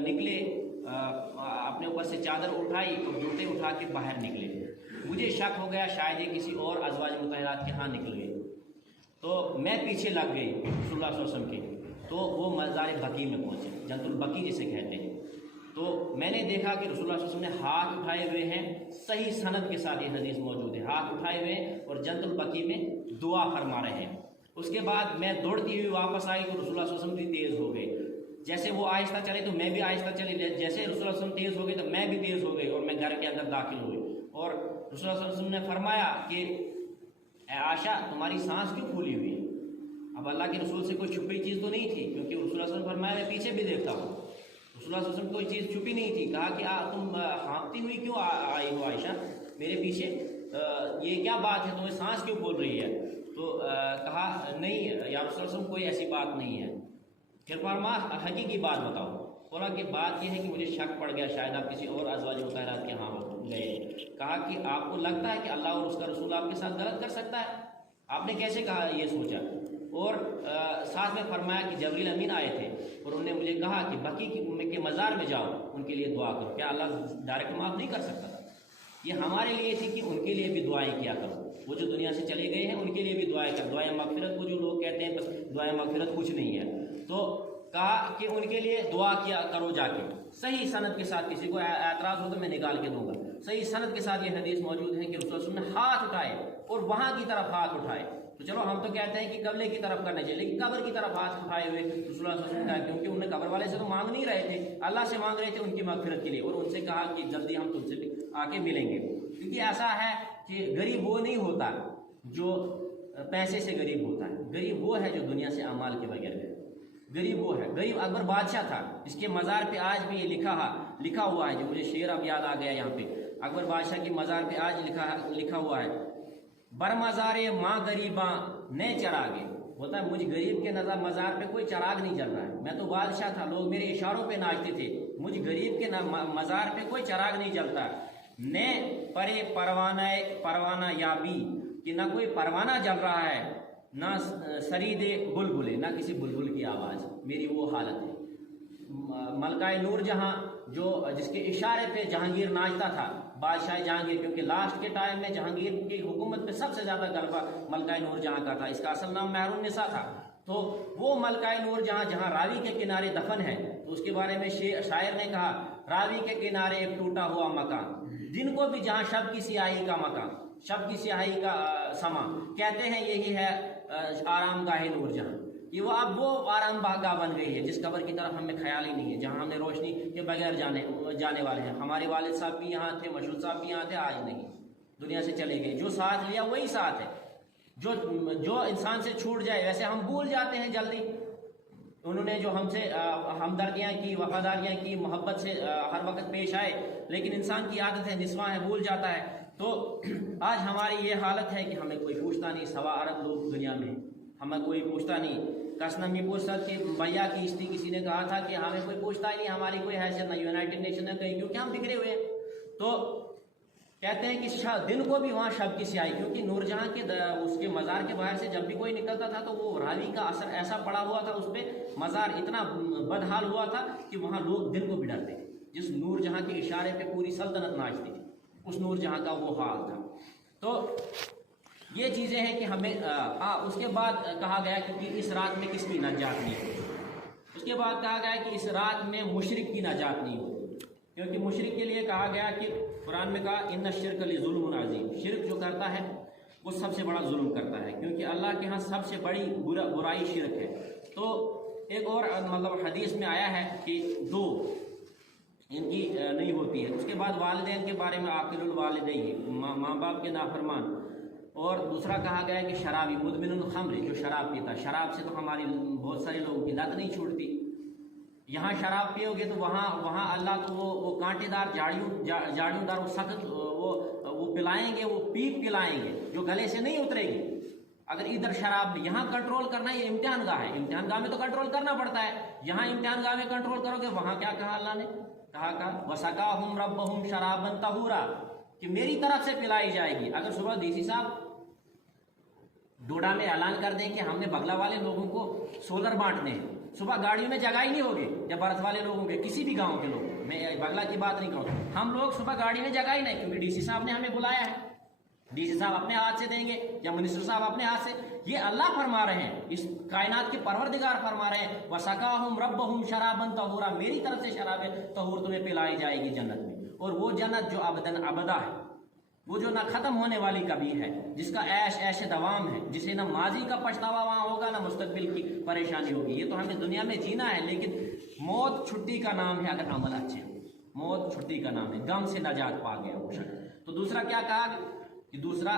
نکلے، اپنے اوپر سے چادر اٹھائی اور جوتے اٹھا کے باہر نکلے۔ مجھے شک ہو گیا شاید یہ کسی اور ازواج مطہرات کے ہاں نکل گئے، تو میں پیچھے لگ گئی رسول اللہ صلی اللہ علیہ وسلم کے، تو وہ مزار بقیع میں پہنچے، جنت البقیع جسے کہتے ہیں۔ تو میں نے دیکھا کہ رسول اللہ صلی اللہ علیہ وسلم نے ہاتھ اٹھائے ہوئے ہیں، صحیح سند کے ساتھ یہ حدیث موجود ہے، ہاتھ اٹھائے ہوئے ہیں اور جنت البقیع میں دعا فرما رہے ہیں۔ اس کے بعد میں دوڑتی ہوئی واپس آئی تو رسول اللہ صلی اللہ علیہ وسلم بھی تیز ہو گئے، جیسے وہ آہستہ چلے تو میں بھی آہستہ چلی، جیسے رسول اللہ صلی اللہ علیہ وسلم تیز ہو گئے تو میں بھی تیز ہو گئی اور میں گھر کے اندر داخل ہو گئی۔ اور رسول اللہ صلی اللہ علیہ وسلم نے فرمایا کہ اے عائشہ تمہاری سانس کیوں پھولی ہوئی ہے؟ اب اللہ کے رسول سے کوئی چھپی چیز تو نہیں تھی، کیونکہ رسول اللہ صلی اللہ علیہ وسلم فرمایا میں پیچھے بھی دیکھتا ہوں، رسول اللہ صلی اللہ علیہ وسلم کوئی چیز چھپی نہیں تھی۔ کہا کہ تم ہانپتی ہوئی کیوں آئی ہو عائشہ میرے پیچھے، یہ کیا بات ہے، تمہیں سانس کیوں پھول رہی ہے؟ تو کہا نہیں یا رسول اللہ صلی اللہ علیہ وسلم کوئی ایسی بات نہیں ہے۔ پھر فرما حقیقی بات بتاؤ۔ بولا کہ بات یہ ہے کہ مجھے شک پڑ گیا شاید آپ کسی اور ازواج مطہرات کے ہاں گئے۔ کہا کہ آپ کو لگتا ہے کہ اللہ اور اس کا رسول آپ کے ساتھ غلط کر سکتا ہے؟ آپ نے کیسے کہا یہ سوچا؟ اور ساتھ میں فرمایا کہ جبریل امین آئے تھے اور انہوں نے مجھے کہا کہ بقی کے مزار میں جاؤ ان کے لیے دعا کرو۔ کیا اللہ ڈائریکٹ معاف نہیں کر سکتا؟ یہ ہمارے لیے تھی کہ ان کے لیے بھی دعائیں کیا کرو، وہ جو دنیا سے چلے گئے ہیں ان کے لیے بھی دعائیں کرو۔ دعائیں مغفرت کو جو لوگ کہتے ہیں بس دعائیں مغفرت کچھ نہیں ہے، تو کہا کہ ان کے لیے دعا کیا کرو جا کے۔ صحیح سند کے ساتھ، کسی کو اعتراض ہو تو میں نکال کے دوں گا، صحیح سند کے ساتھ یہ حدیث موجود ہے کہ رسول اللہ صلی اللہ علیہ وسلم نے ہاتھ اٹھائے اور وہاں کی طرف ہاتھ اٹھائے۔ تو چلو ہم تو کہتے ہیں کہ قبلے کی طرف کرنا چاہیے، لیکن قبر کی طرف ہاتھ اٹھائے ہوئے رسول اللہ صلی اللہ علیہ وسلم کہا، کیونکہ انہوں نے قبر والے سے تو مانگ نہیں رہے تھے، اللہ سے مانگ رہے تھے ان کی مغفرت کے لیے، اور ان سے کہا کہ جلدی ہم تم سے آ کے ملیں گے۔ کیونکہ ایسا ہے کہ غریب وہ نہیں ہوتا جو پیسے سے غریب ہوتا ہے، غریب وہ ہے جو دنیا سے اعمال کے بغیر ہے، غریب وہ ہے۔ غریب اکبر بادشاہ تھا، اس کے مزار پہ آج بھی یہ لکھا ہوا ہے، جو مجھے شعر اب یاد آ گیا یہاں پہ، اکبر بادشاہ کی مزار پہ آج لکھا ہوا ہے، بر مزار ماں غریباں نئے چراغے۔ ہوتا ہے مجھ غریب کے نظر مزار پہ کوئی چراغ نہیں جل رہا ہے، میں تو بادشاہ تھا، لوگ میرے اشاروں پہ ناچتے تھے، مجھ غریب کے مزار پہ کوئی چراغ نہیں جلتا۔ نے پرے پروانہ یابی، کہ نہ کوئی پروانہ جل رہا ہے، نہ سرید بلبلے، نہ کسی بلبل کی آواز، میری وہ حالت ہے۔ ملکہ نور جہاں جس کے اشارے پہ جہانگیر ناچتا تھا، بادشاہ جہانگیر، کیونکہ لاسٹ کے ٹائم میں جہانگیر کی حکومت پہ سب سے زیادہ غلبہ ملکہ نور جہاں کا تھا، اس کا اصل نام مہر النساء تھا۔ تو وہ ملکہ نور جہاں راوی کے کنارے دفن ہے، تو اس کے بارے میں شاعر نے کہا، راوی کے کنارے ایک ٹوٹا ہوا مکان، دن کو بھی جہاں شب کی سیاہی کا مکان، شب کی سیاہی کا سما، کہتے ہیں یہی ہے آرام گاہ نور جہاں، کہ وہ اب وہ آرام گاہ بن گئی ہے جس قبر کی طرف ہمیں خیال ہی نہیں ہے، جہاں ہمیں روشنی کے بغیر جانے والے ہیں۔ ہمارے والد صاحب بھی یہاں تھے، مشہور صاحب بھی یہاں تھے، آج نہیں، دنیا سے چلے گئے۔ جو ساتھ لیا وہی ساتھ ہے، جو انسان سے چھوٹ جائے ویسے ہم بھول جاتے ہیں جلدی۔ انہوں نے جو ہم سے ہمدردیاں کی، وفاداریاں کی، محبت سے ہر وقت پیش آئے، لیکن انسان کی عادت ہے، نسواں ہے، بھول جاتا ہے۔ تو آج ہماری یہ حالت ہے کہ ہمیں کوئی پوچھتا نہیں، 1.25 ارب لوگ دنیا میں، ہمیں کوئی پوچھتا نہیں۔ کسنا میں پوچھتا کہ بھیا کی استی کسی نے کہا تھا کہ ہمیں کوئی پوچھتا ہی نہیں، ہماری کوئی حیثیت نہ یونائٹڈ نیشن نہ کہیں، کیونکہ ہم بکھرے ہوئے ہیں۔ تو کہتے ہیں کہ دن کو بھی وہاں شب کی سیاہی، کیونکہ نور جہاں کے اس کے مزار کے باہر سے جب بھی کوئی نکلتا تھا تو وہ راوی کا اثر ایسا پڑا ہوا تھا اس پہ، مزار اتنا بدحال ہوا تھا کہ وہاں لوگ دن کو بھی ڈرتے تھے۔ جس نور جہاں کے اشارے پہ پوری سلطنت ناچتی تھی، اس نور جہاں کا وہ حال تھا۔ تو یہ چیزیں ہیں کہ ہمیں اس کے بعد کہا گیا کہ اس رات میں کس کی نجات نہیں ہوتی، اس کے بعد کہا گیا کہ اس رات میں مشرک کی نجات نہیں ہوتی، کیونکہ مشرک کے لیے کہا گیا کہ قرآن میں کہا ان الشرک لظلم عظیم، شرک جو کرتا ہے وہ سب سے بڑا ظلم کرتا ہے، کیونکہ اللہ کے ہاں سب سے بڑی برائی شرک ہے۔ تو ایک اور مطلب حدیث میں آیا ہے کہ 2 ان کی نہیں ہوتی ہے۔ اس کے بعد والدین کے بارے میں عاقل الوالدین، ماں باپ کے نافرمان، اور دوسرا کہا گیا ہے کہ شرابی مدمن الخمر، جو شراب پیتا، شراب سے تو ہماری بہت سارے لوگوں کی لت نہیں چھوڑتی، یہاں شراب پیو گے تو وہاں اللہ تو وہ کانٹے دار جاڑیوں دار وہ سخت وہ پلائیں گے، وہ پیپ پلائیں گے جو گلے سے نہیں اترے گی۔ اگر ادھر شراب میں یہاں کنٹرول کرنا، یہ امتحان گاہ ہے، امتحان گاہ میں تو کنٹرول کرنا پڑتا ہے، یہاں امتحان گاہ میں کنٹرول کرو گے، وہاں کیا کہا اللہ نے؟ کہا وَسَقَاهُمْ رَبُّهُمْ شَرَابًا طَهُورًا، کہ میری طرف سے پلائی جائے گی۔ اگر صبح ڈی سی صاحب ڈوڈا میں اعلان کر دیں کہ ہم نے بغلہ والے لوگوں کو سولر بانٹنے ہیں، صبح گاڑیوں میں جگہ ہی نہیں ہوگی، یا برت والے لوگوں کے، کسی بھی گاؤں کے لوگ، میں بغلہ کی بات نہیں کروں، ہم لوگ صبح گاڑی میں جگہ ہی نہیں، کیونکہ ڈی سی صاحب نے ہمیں بلایا ہے، ڈی سی صاحب اپنے ہاتھ سے دیں گے یا منسٹر صاحب اپنے ہاتھ سے، یہ اللہ فرما رہے ہیں، اس کائنات کے پروردگار فرما رہے ہیں، وَسَقَاهُمْ رَبُّهُمْ شَرَابًا طَهُورًا، میری طرف سے شراب طہور تمہیں پلائی جائے گی جنت میں، اور وہ جنت جو ابداً ابدا ہے، وہ جو نہ ختم ہونے والی کبھی ہے، جس کا عیش دوام ہے، جسے نہ ماضی کا پچھتاوا وہاں ہوگا نہ مستقبل کی پریشانی ہوگی۔ یہ تو ہمیں دنیا میں جینا ہے، لیکن موت چھٹی کا نام ہے اگر عمل اچھے ہو۔ موت چھٹی کا نام ہے، غم سے نجات پا گیا وہ شخص۔ تو دوسرا کیا کہا کہ دوسرا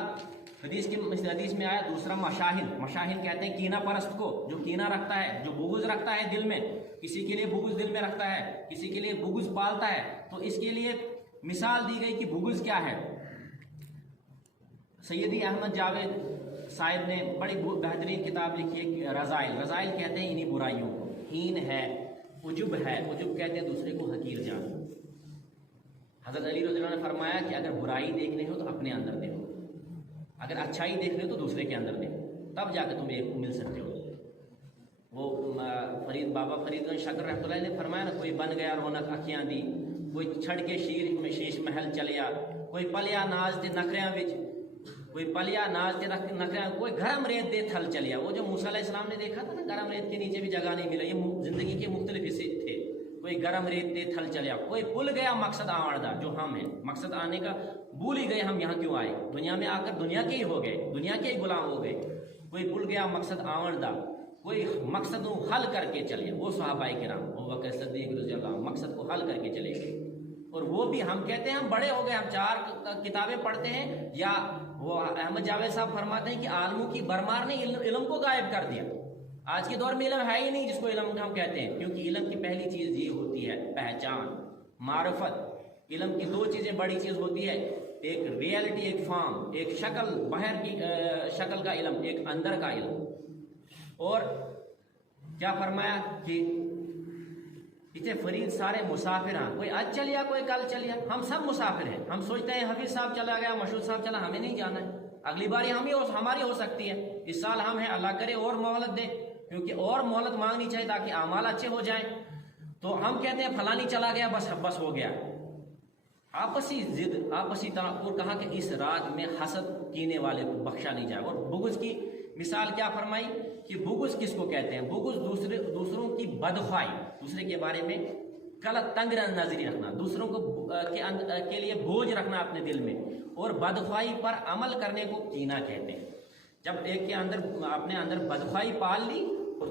حدیث میں آیا، دوسرا مشاہن کہتے ہیں کینہ پرست کو، جو کینہ رکھتا ہے، جو بغض رکھتا ہے دل میں، کسی کے لیے بغض دل میں رکھتا ہے، کسی کے لیے بغض پالتا ہے، تو اس کے لیے مثال دی گئی کہ بغض کیا ہے۔ سیدی احمد جاوید صاحب نے بڑی بہترین کتاب لکھی ہے رذائل کہتے ہیں انہی برائیوں کو۔ ہین ہے، عجب کہتے ہیں دوسرے کو حقیر جان۔ حضرت علی رضی اللہ عنہ نے فرمایا کہ اگر برائی دیکھنے ہو تو اپنے اندر دیکھو، اگر اچھائی دیکھنے ہو تو دوسرے کے اندر دیکھو، تب جا کے تم ایک مل سکتے ہو۔ وہ بابا فرید شکر رحمۃ اللہ نے فرمایا نا، کوئی بن گیا رونق اکھیاں دی، کوئی چھڑ کے شیش محل چلیا، کوئی پلیا ناز تے نخریاں وچ، کوئی پلیا ناز تے نخریاں، کوئی گرم ریت دے تھل چلیا۔ وہ جو موسیٰ علیہ السلام نے دیکھا تھا نا، گرم ریت کے نیچے بھی جگہ نہیں ملا، یہ زندگی کے مختلف حصے تھے۔ کوئی گرم ریت دے تھل چلیا، کوئی بھول گیا مقصد آوردہ، جو ہم ہیں مقصد آنے کا بھول ہی گئے، ہم یہاں کیوں آئے، دنیا میں آ کر دنیا کے ہی ہو گئے، دنیا کے ہی غلام ہو گئے۔ کوئی بھول گیا مقصد آوردہ، کوئی مقصد حل کر کے چلے۔ وہ صحابہ کرام، ابوبکر صدیق رضی اللہ عنہ مقصد کو حل کر کے چلے گئے۔ اور وہ بھی ہم کہتے ہیں ہم بڑے ہو گئے، ہم 4 کتابیں پڑھتے ہیں، یا وہ احمد جاوید صاحب فرماتے ہیں کہ عالموں کی برمار نے علم کو غائب کر دیا۔ آج کے دور میں علم ہے ہی نہیں جس کو علم ہم کہتے ہیں، کیونکہ علم کی پہلی چیز یہ ہوتی ہے پہچان، معرفت۔ علم کی 2 چیزیں بڑی چیز ہوتی ہے، ایک ریئلٹی، ایک فارم، ایک شکل، باہر کی شکل کا علم، ایک اندر کا علم۔ اور کیا فرمایا کہ اتنے فرید سارے مسافر ہیں، کوئی آج چلیا کوئی کل چلیا، ہم سب مسافر ہیں۔ ہم سوچتے ہیں حفیظ صاحب چلا گیا، مشہور صاحب چلا، ہمیں نہیں جانا ہے، اگلی باری ہماری ہو سکتی ہے، اس سال ہم ہیں، اللہ کرے اور مہلت دے، کیونکہ اور مہلت مانگنی چاہیے تاکہ اعمال اچھے ہو جائیں۔ تو ہم کہتے ہیں فلانی چلا گیا، بس ہو گیا، آپسی ضد، آپسی تنافر۔ اور کہا کہ اس رات میں حسد کینے والے کو بخشا نہیں جائے۔ اور بغض کی مثال کیا فرمائی کہ بغض کس کو کہتے ہیں؟ بغض دوسروں کی بدخواہی، دوسرے کے بارے میں غلط تنگ نظری رکھنا، دوسروں کو کے لیے بوجھ رکھنا اپنے دل میں، اور بدخواہی پر عمل کرنے کو کینہ کہتے ہیں۔ جب ایک کے اندر اپنے اندر بدخواہی پال لی، اور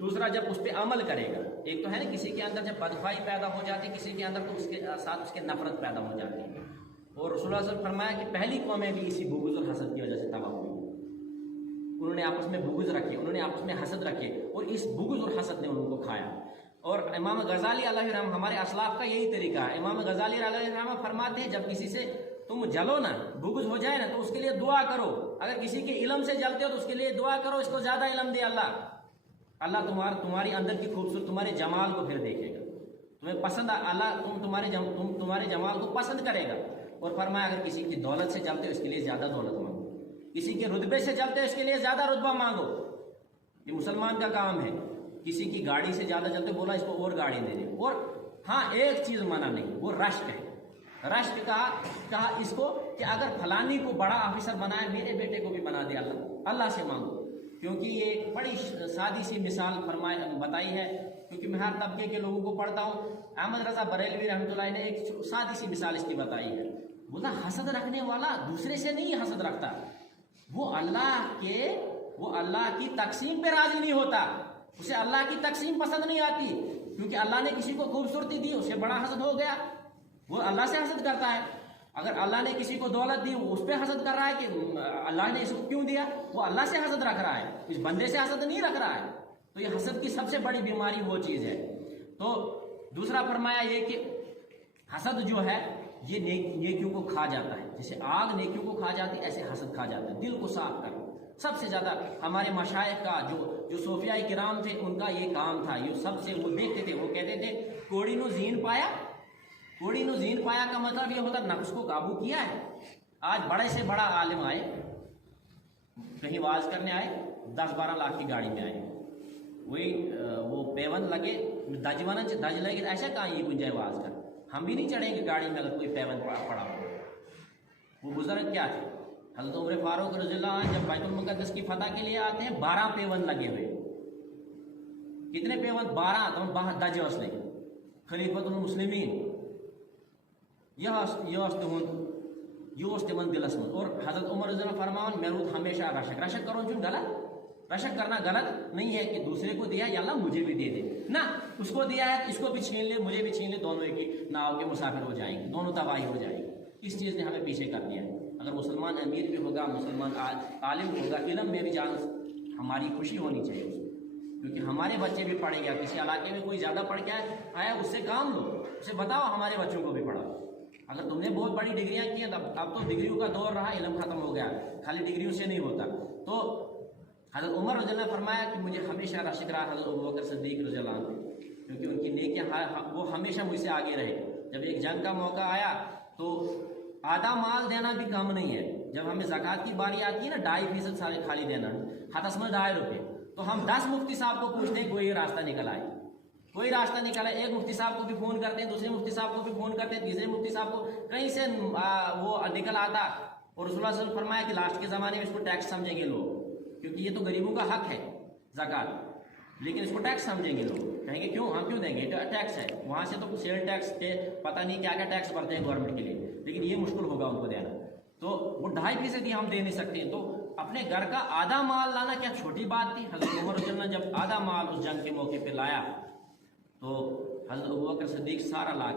دوسرا جب اس پہ عمل کرے گا۔ ایک تو ہے نا کسی کے اندر جب بدخواہی پیدا ہو جاتی، کسی کے اندر تو اس کے ساتھ اس کے نفرت پیدا ہو جاتی ہے۔ اور رسول اللہ صلی اللہ علیہ وسلم فرمایا کہ پہلی قومیں بھی اسی بغض اور حسد کی وجہ سے تباہ ہوئی، انہوں نے آپس میں بغض رکھے، انہوں نے آپس میں حسد رکھے، اور اس بغض اور حسد نے ان کو کھایا۔ اور امام غزالی علیہ الرحمہ، ہمارے اسلاف کا یہی طریقہ ہے۔ امام غزالی علیہ الرحمہ فرماتے ہیں جب کسی سے تم جلو نا، بغض ہو جائے نا، تو اس کے لیے دعا کرو۔ اگر کسی کے علم سے جلتے ہو تو اس کے لیے دعا کرو، اس کو زیادہ علم دے اللہ تمہاری اندر کی خوبصورت، تمہارے جمال کو پھر دیکھے گا، تمہیں پسند، اللہ تمہارے جمال کو پسند کرے گا۔ اور فرمایا اگر کسی کی دولت سے جلتے ہو اس کے لیے زیادہ دولت مانگو، کسی کے رتبے سے چلتے ہو اس کے لیے زیادہ رتبہ مانگو۔ یہ مسلمان کا کام ہے۔ کسی کی گاڑی سے زیادہ چلتے بولا اس کو اور گاڑی دے دے۔ اور ہاں ایک چیز منع نہیں، وہ رشک ہے۔ رشک کہا اس کو کہ اگر فلانی کو بڑا آفیسر بنائے، میرے بیٹے کو بھی بنا دے اللہ سے مانگو، کیونکہ یہ بڑی سادی سی مثال بتائی ہے، کیونکہ میں ہر طبقے کے لوگوں کو پڑھتا ہوں۔ احمد رضا بریلوی رحمۃ اللہ نے ایک سادی سی مثال اس کی بتائی ہے۔ بولا حسد رکھنے والا دوسرے سے نہیں حسد رکھتا، وہ اللہ کی تقسیم پہ راضی نہیں ہوتا، اسے اللہ کی تقسیم پسند نہیں آتی، کیونکہ اللہ نے کسی کو خوبصورتی دی، اسے بڑا حسد ہو گیا، وہ اللہ سے حسد کرتا ہے۔ اگر اللہ نے کسی کو دولت دی، وہ اس پہ حسد کر رہا ہے کہ اللہ نے اس کو کیوں دیا، وہ اللہ سے حسد رکھ رہا ہے، اس بندے سے حسد نہیں رکھ رہا ہے۔ تو یہ حسد کی سب سے بڑی بیماری وہ چیز ہے۔ تو دوسرا فرمایا یہ کہ حسد جو ہے یہ نیکیوں کو کھا جاتا ہے، جیسے آگ نیکیوں کو کھا جاتی ہے، ایسے حسد کھا جاتا ہے۔ دل کو صاف کرو۔ سب سے زیادہ ہمارے مشائخ کا جو صوفیاء کرام تھے، ان کا یہ کام تھا، یہ سب سے وہ دیکھتے تھے، وہ کہتے تھے کوڑی نو زین پایا، کوڑی نو زین پایا کا مطلب یہ ہوتا نفس کو قابو کیا ہے۔ آج بڑے سے بڑا عالم آئے، کہیں واز کرنے آئے، 10-12 لاکھ کی گاڑی میں آئے، وہی وہ پیون لگے دج لگے، ایسا کہاں یہ گنجائے واز کر، ہم بھی نہیں چڑھیں گے گاڑی میں اگر کوئی پیون پڑا ہو۔ وہ بزرگ کیا تھے؟ حضرت عمر فاروق رضی اللہ عنہ جب بیت المقدس کی فتح کے لیے آتے ہیں، 12 پیون لگے ہوئے۔ کتنے پیون؟ 12 تو دج اسلے خلیفۃ المسلمین، یہ تہد یہ تمن دلس من. اور حضرت عمر رضی اللہ فرمان میں رود ہمیشہ رشک کرو چون غلط. رشک کرنا غلط نہیں ہے کہ دوسرے کو دیا یا اللہ مجھے بھی دے دے نا. اس کو دیا ہے اس کو بھی چھین لے مجھے بھی چھین لے, دونوں ایک ہی ناؤ کے مسافر ہو جائیں گے, دونوں تباہی ہو جائے گی. اس چیز نے ہمیں پیچھے کر دیا. اگر مسلمان امیر بھی ہوگا, مسلمان عالم ہوگا, علم میں بھی جان ہماری خوشی ہونی چاہیے اس میں, کیونکہ ہمارے بچے بھی پڑھیں گے. کسی علاقے میں کوئی زیادہ پڑھ کے آیا اس سے کام لو, اسے بتاؤ ہمارے بچوں کو بھی پڑھاؤ. اگر تم نے بہت بڑی ڈگریاں کی ہیں اب تو ڈگریوں کا دور رہا, علم ختم ہو گیا, خالی ڈگریوں سے نہیں ہوتا. تو حضرت عمر رضی اللہ نے فرمایا کہ مجھے ہمیشہ راشد رہا حضرت ابوبکر صدیق رضی اللہ عنہ, کیونکہ ان کی نیکیاں وہ ہمیشہ مجھ سے آگے رہے. جب ایک جنگ کا موقع آیا تو آدھا مال دینا بھی کم نہیں ہے. جب ہمیں زکوٰۃ کی باری آتی ہے نا 2.5% سارے خالی دینا, ہاتھ میں 2.5 روپے, تو ہم 10 مفتی صاحب کو پوچھتے ہیں کوئی راستہ نکل آئے, کوئی راستہ نکلا. ایک مفتی صاحب کو بھی فون کرتے ہیں, دوسرے مفتی صاحب کو بھی فون کرتے ہیں, تیسرے مفتی صاحب کو کہیں سے وہ نکل آتا. اور رسول اللہ صلی اللہ علیہ وسلم فرمایا کہ لاسٹ کے زمانے میں اس کو ٹیکس سمجھیں گے لوگ, کیونکہ یہ تو غریبوں کا حق ہے زکوٰۃ, لیکن اس کو ٹیکس سمجھیں گے لوگ. کہیں گے کیوں, ہم کیوں دیں گے, ٹیکس ہے. وہاں سے تو سیل ٹیکس پتہ نہیں کیا کیا ٹیکس بھرتے ہیں گورنمنٹ کے لیے, لیکن یہ مشکل ہوگا ان کو دینا. تو وہ 2.5% ہم دے نہیں سکتے. تو اپنے گھر کا آدھا مال لانا کیا چھوٹی بات تھی. حضرت عمر رضی اللہ عنہ جب آدھا مال اس جنگ کے موقع پہ لایا تو حضرت ابوبکر صدیق سارا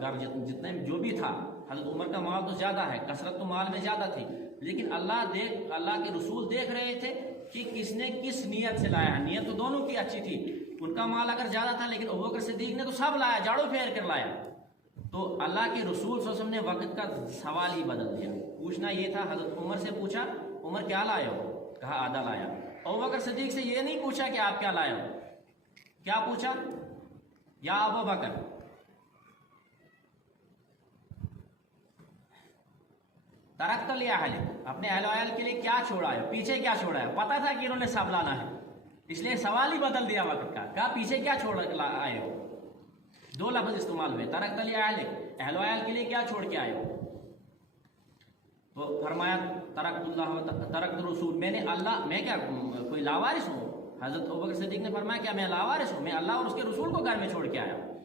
گھر جتنے جو بھی تھا, حضرت عمر کا مال تو زیادہ ہے, کثرت تو مال میں زیادہ تھی, لیکن اللہ کے رسول دیکھ رہے تھے کہ کس نے کس نیت سے لایا ہے. نیت تو دونوں کی اچھی تھی. ان کا مال اگر زیادہ تھا لیکن ابوبکر صدیق نے تو سب لایا, جاڑو پھیر کر لایا. تو اللہ کے رسول صلی اللہ علیہ وسلم نے وقت کا سوال ہی بدل دیا. پوچھنا یہ تھا, حضرت عمر سے پوچھا عمر کیا لائے ہو, کہا آدھا لایا. ابوبکر صدیق سے یہ نہیں پوچھا کہ آپ کیا لائے ہو, کیا پوچھا, یا ابوبکر ترکت لأہلک, اپنے اہل و عیال کے لیے کیا چھوڑا ہے, پیچھے کیا چھوڑا ہے. پتا تھا کہ انہوں نے سب لانا ہے, اس لیے سوال ہی بدل دیا وقت کا. کہا پیچھے کیا چھوڑ آئے ہو. 2 لفظ استعمال ہوئے, ترکت لأہلک, اہل و عیال کے لیے کیا چھوڑ کے آئے ہو. تو فرمایا ترکت اللہ ترکت رسول, میں نے اللہ, میں کیا کوئی لاوارث ہوں. حضرت ابوبکر صدیق نے فرمایا کیا میں لاوارث ہوں, میں اللہ اور اس کے رسول کو گھر میں چھوڑ کے آیا ہوں,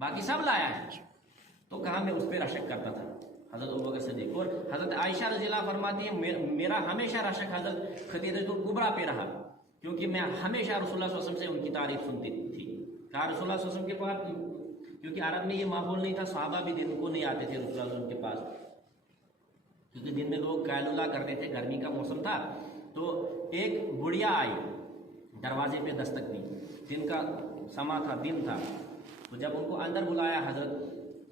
باقی سب لایا ہے. تو کہا میں اس پہ رشک کرتا تھا حضرت ابوبکر صدیق. اور حضرت عائشہ رضی اللہ فرماتی ہیں میرا ہمیشہ رشک حضرت خدیجہ الکبریٰ پہ رہا, کیونکہ میں ہمیشہ رسول اللہ صلی اللہ علیہ وسلم سے ان کی تعریف سنتی تھی. کہا رسول اللہ صلی اللہ علیہ وسلم کے پاس, کیونکہ عرب میں یہ ماحول نہیں تھا, صحابہ بھی دن کو نہیں آتے تھے رسول اللہ صلی اللہ علیہ وسلم کے پاس, کیونکہ دن میں لوگ قائل اللہ کرتے تھے, گرمی کا موسم تھا. تو ایک بڑھیا آئی, دروازے پہ دستک دی, دن کا سما تھا, دن تھا. تو جب ان کو اندر بلایا حضرت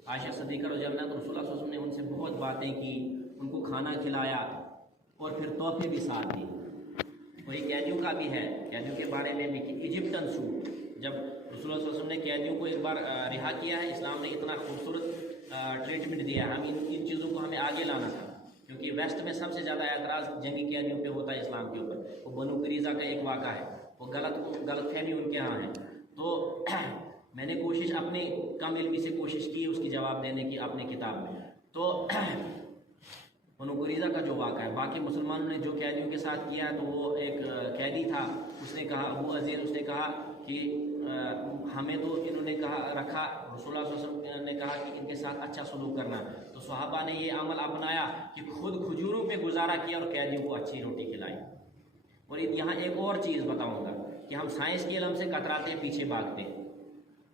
عائشہ صدیقہ رضی اللہ عنہا, تو رسول اللہ صلی اللہ علیہ وسلم نے ان سے بہت باتیں کی, ان کو کھانا کھلایا اور پھر تحفے بھی ساتھ دی. اور یہ قیدیوں کا بھی ہے, قیدیوں کے بارے میں بھی کہ ایجپٹن سوٹ, جب رسول اللہ صلی اللہ علیہ وسلم نے قیدیوں کو ایک بار رہا کیا ہے, اسلام نے اتنا خوبصورت ٹریٹمنٹ دیا ہے. ہم ان چیزوں کو ہمیں آگے لانا تھا, کیونکہ ویسٹ میں سب سے زیادہ اعتراض جنگی قیدیوں پہ ہوتا ہے اسلام کے اوپر. وہ بنو قریظہ کا ایک واقعہ ہے, وہ غلط فہمی ان کے یہاں ہے. تو میں نے کوشش اپنے کم علمی سے کوشش کی اس کی جواب دینے کی اپنے کتاب میں. تو بنو قریظہ کا جو واقعہ ہے, باقی مسلمانوں نے جو قیدیوں کے ساتھ کیا ہے, تو وہ ایک قیدی تھا, اس نے کہا, ابو عزیر, اس نے کہا کہ ہمیں تو انہوں نے کہا رکھا, رسول اللہ صلی اللہ علیہ وسلم نے کہا کہ ان کے ساتھ اچھا سلوک کرنا. تو صحابہ نے یہ عمل اپنایا کہ خود کھجوروں پہ گزارا کیا اور قیدیوں کو اچھی روٹی کھلائی. اور یہاں ایک اور چیز بتاؤں گا کہ ہم سائنس کے علم سے کتراتے ہیں, پیچھے بھاگتے ہیں.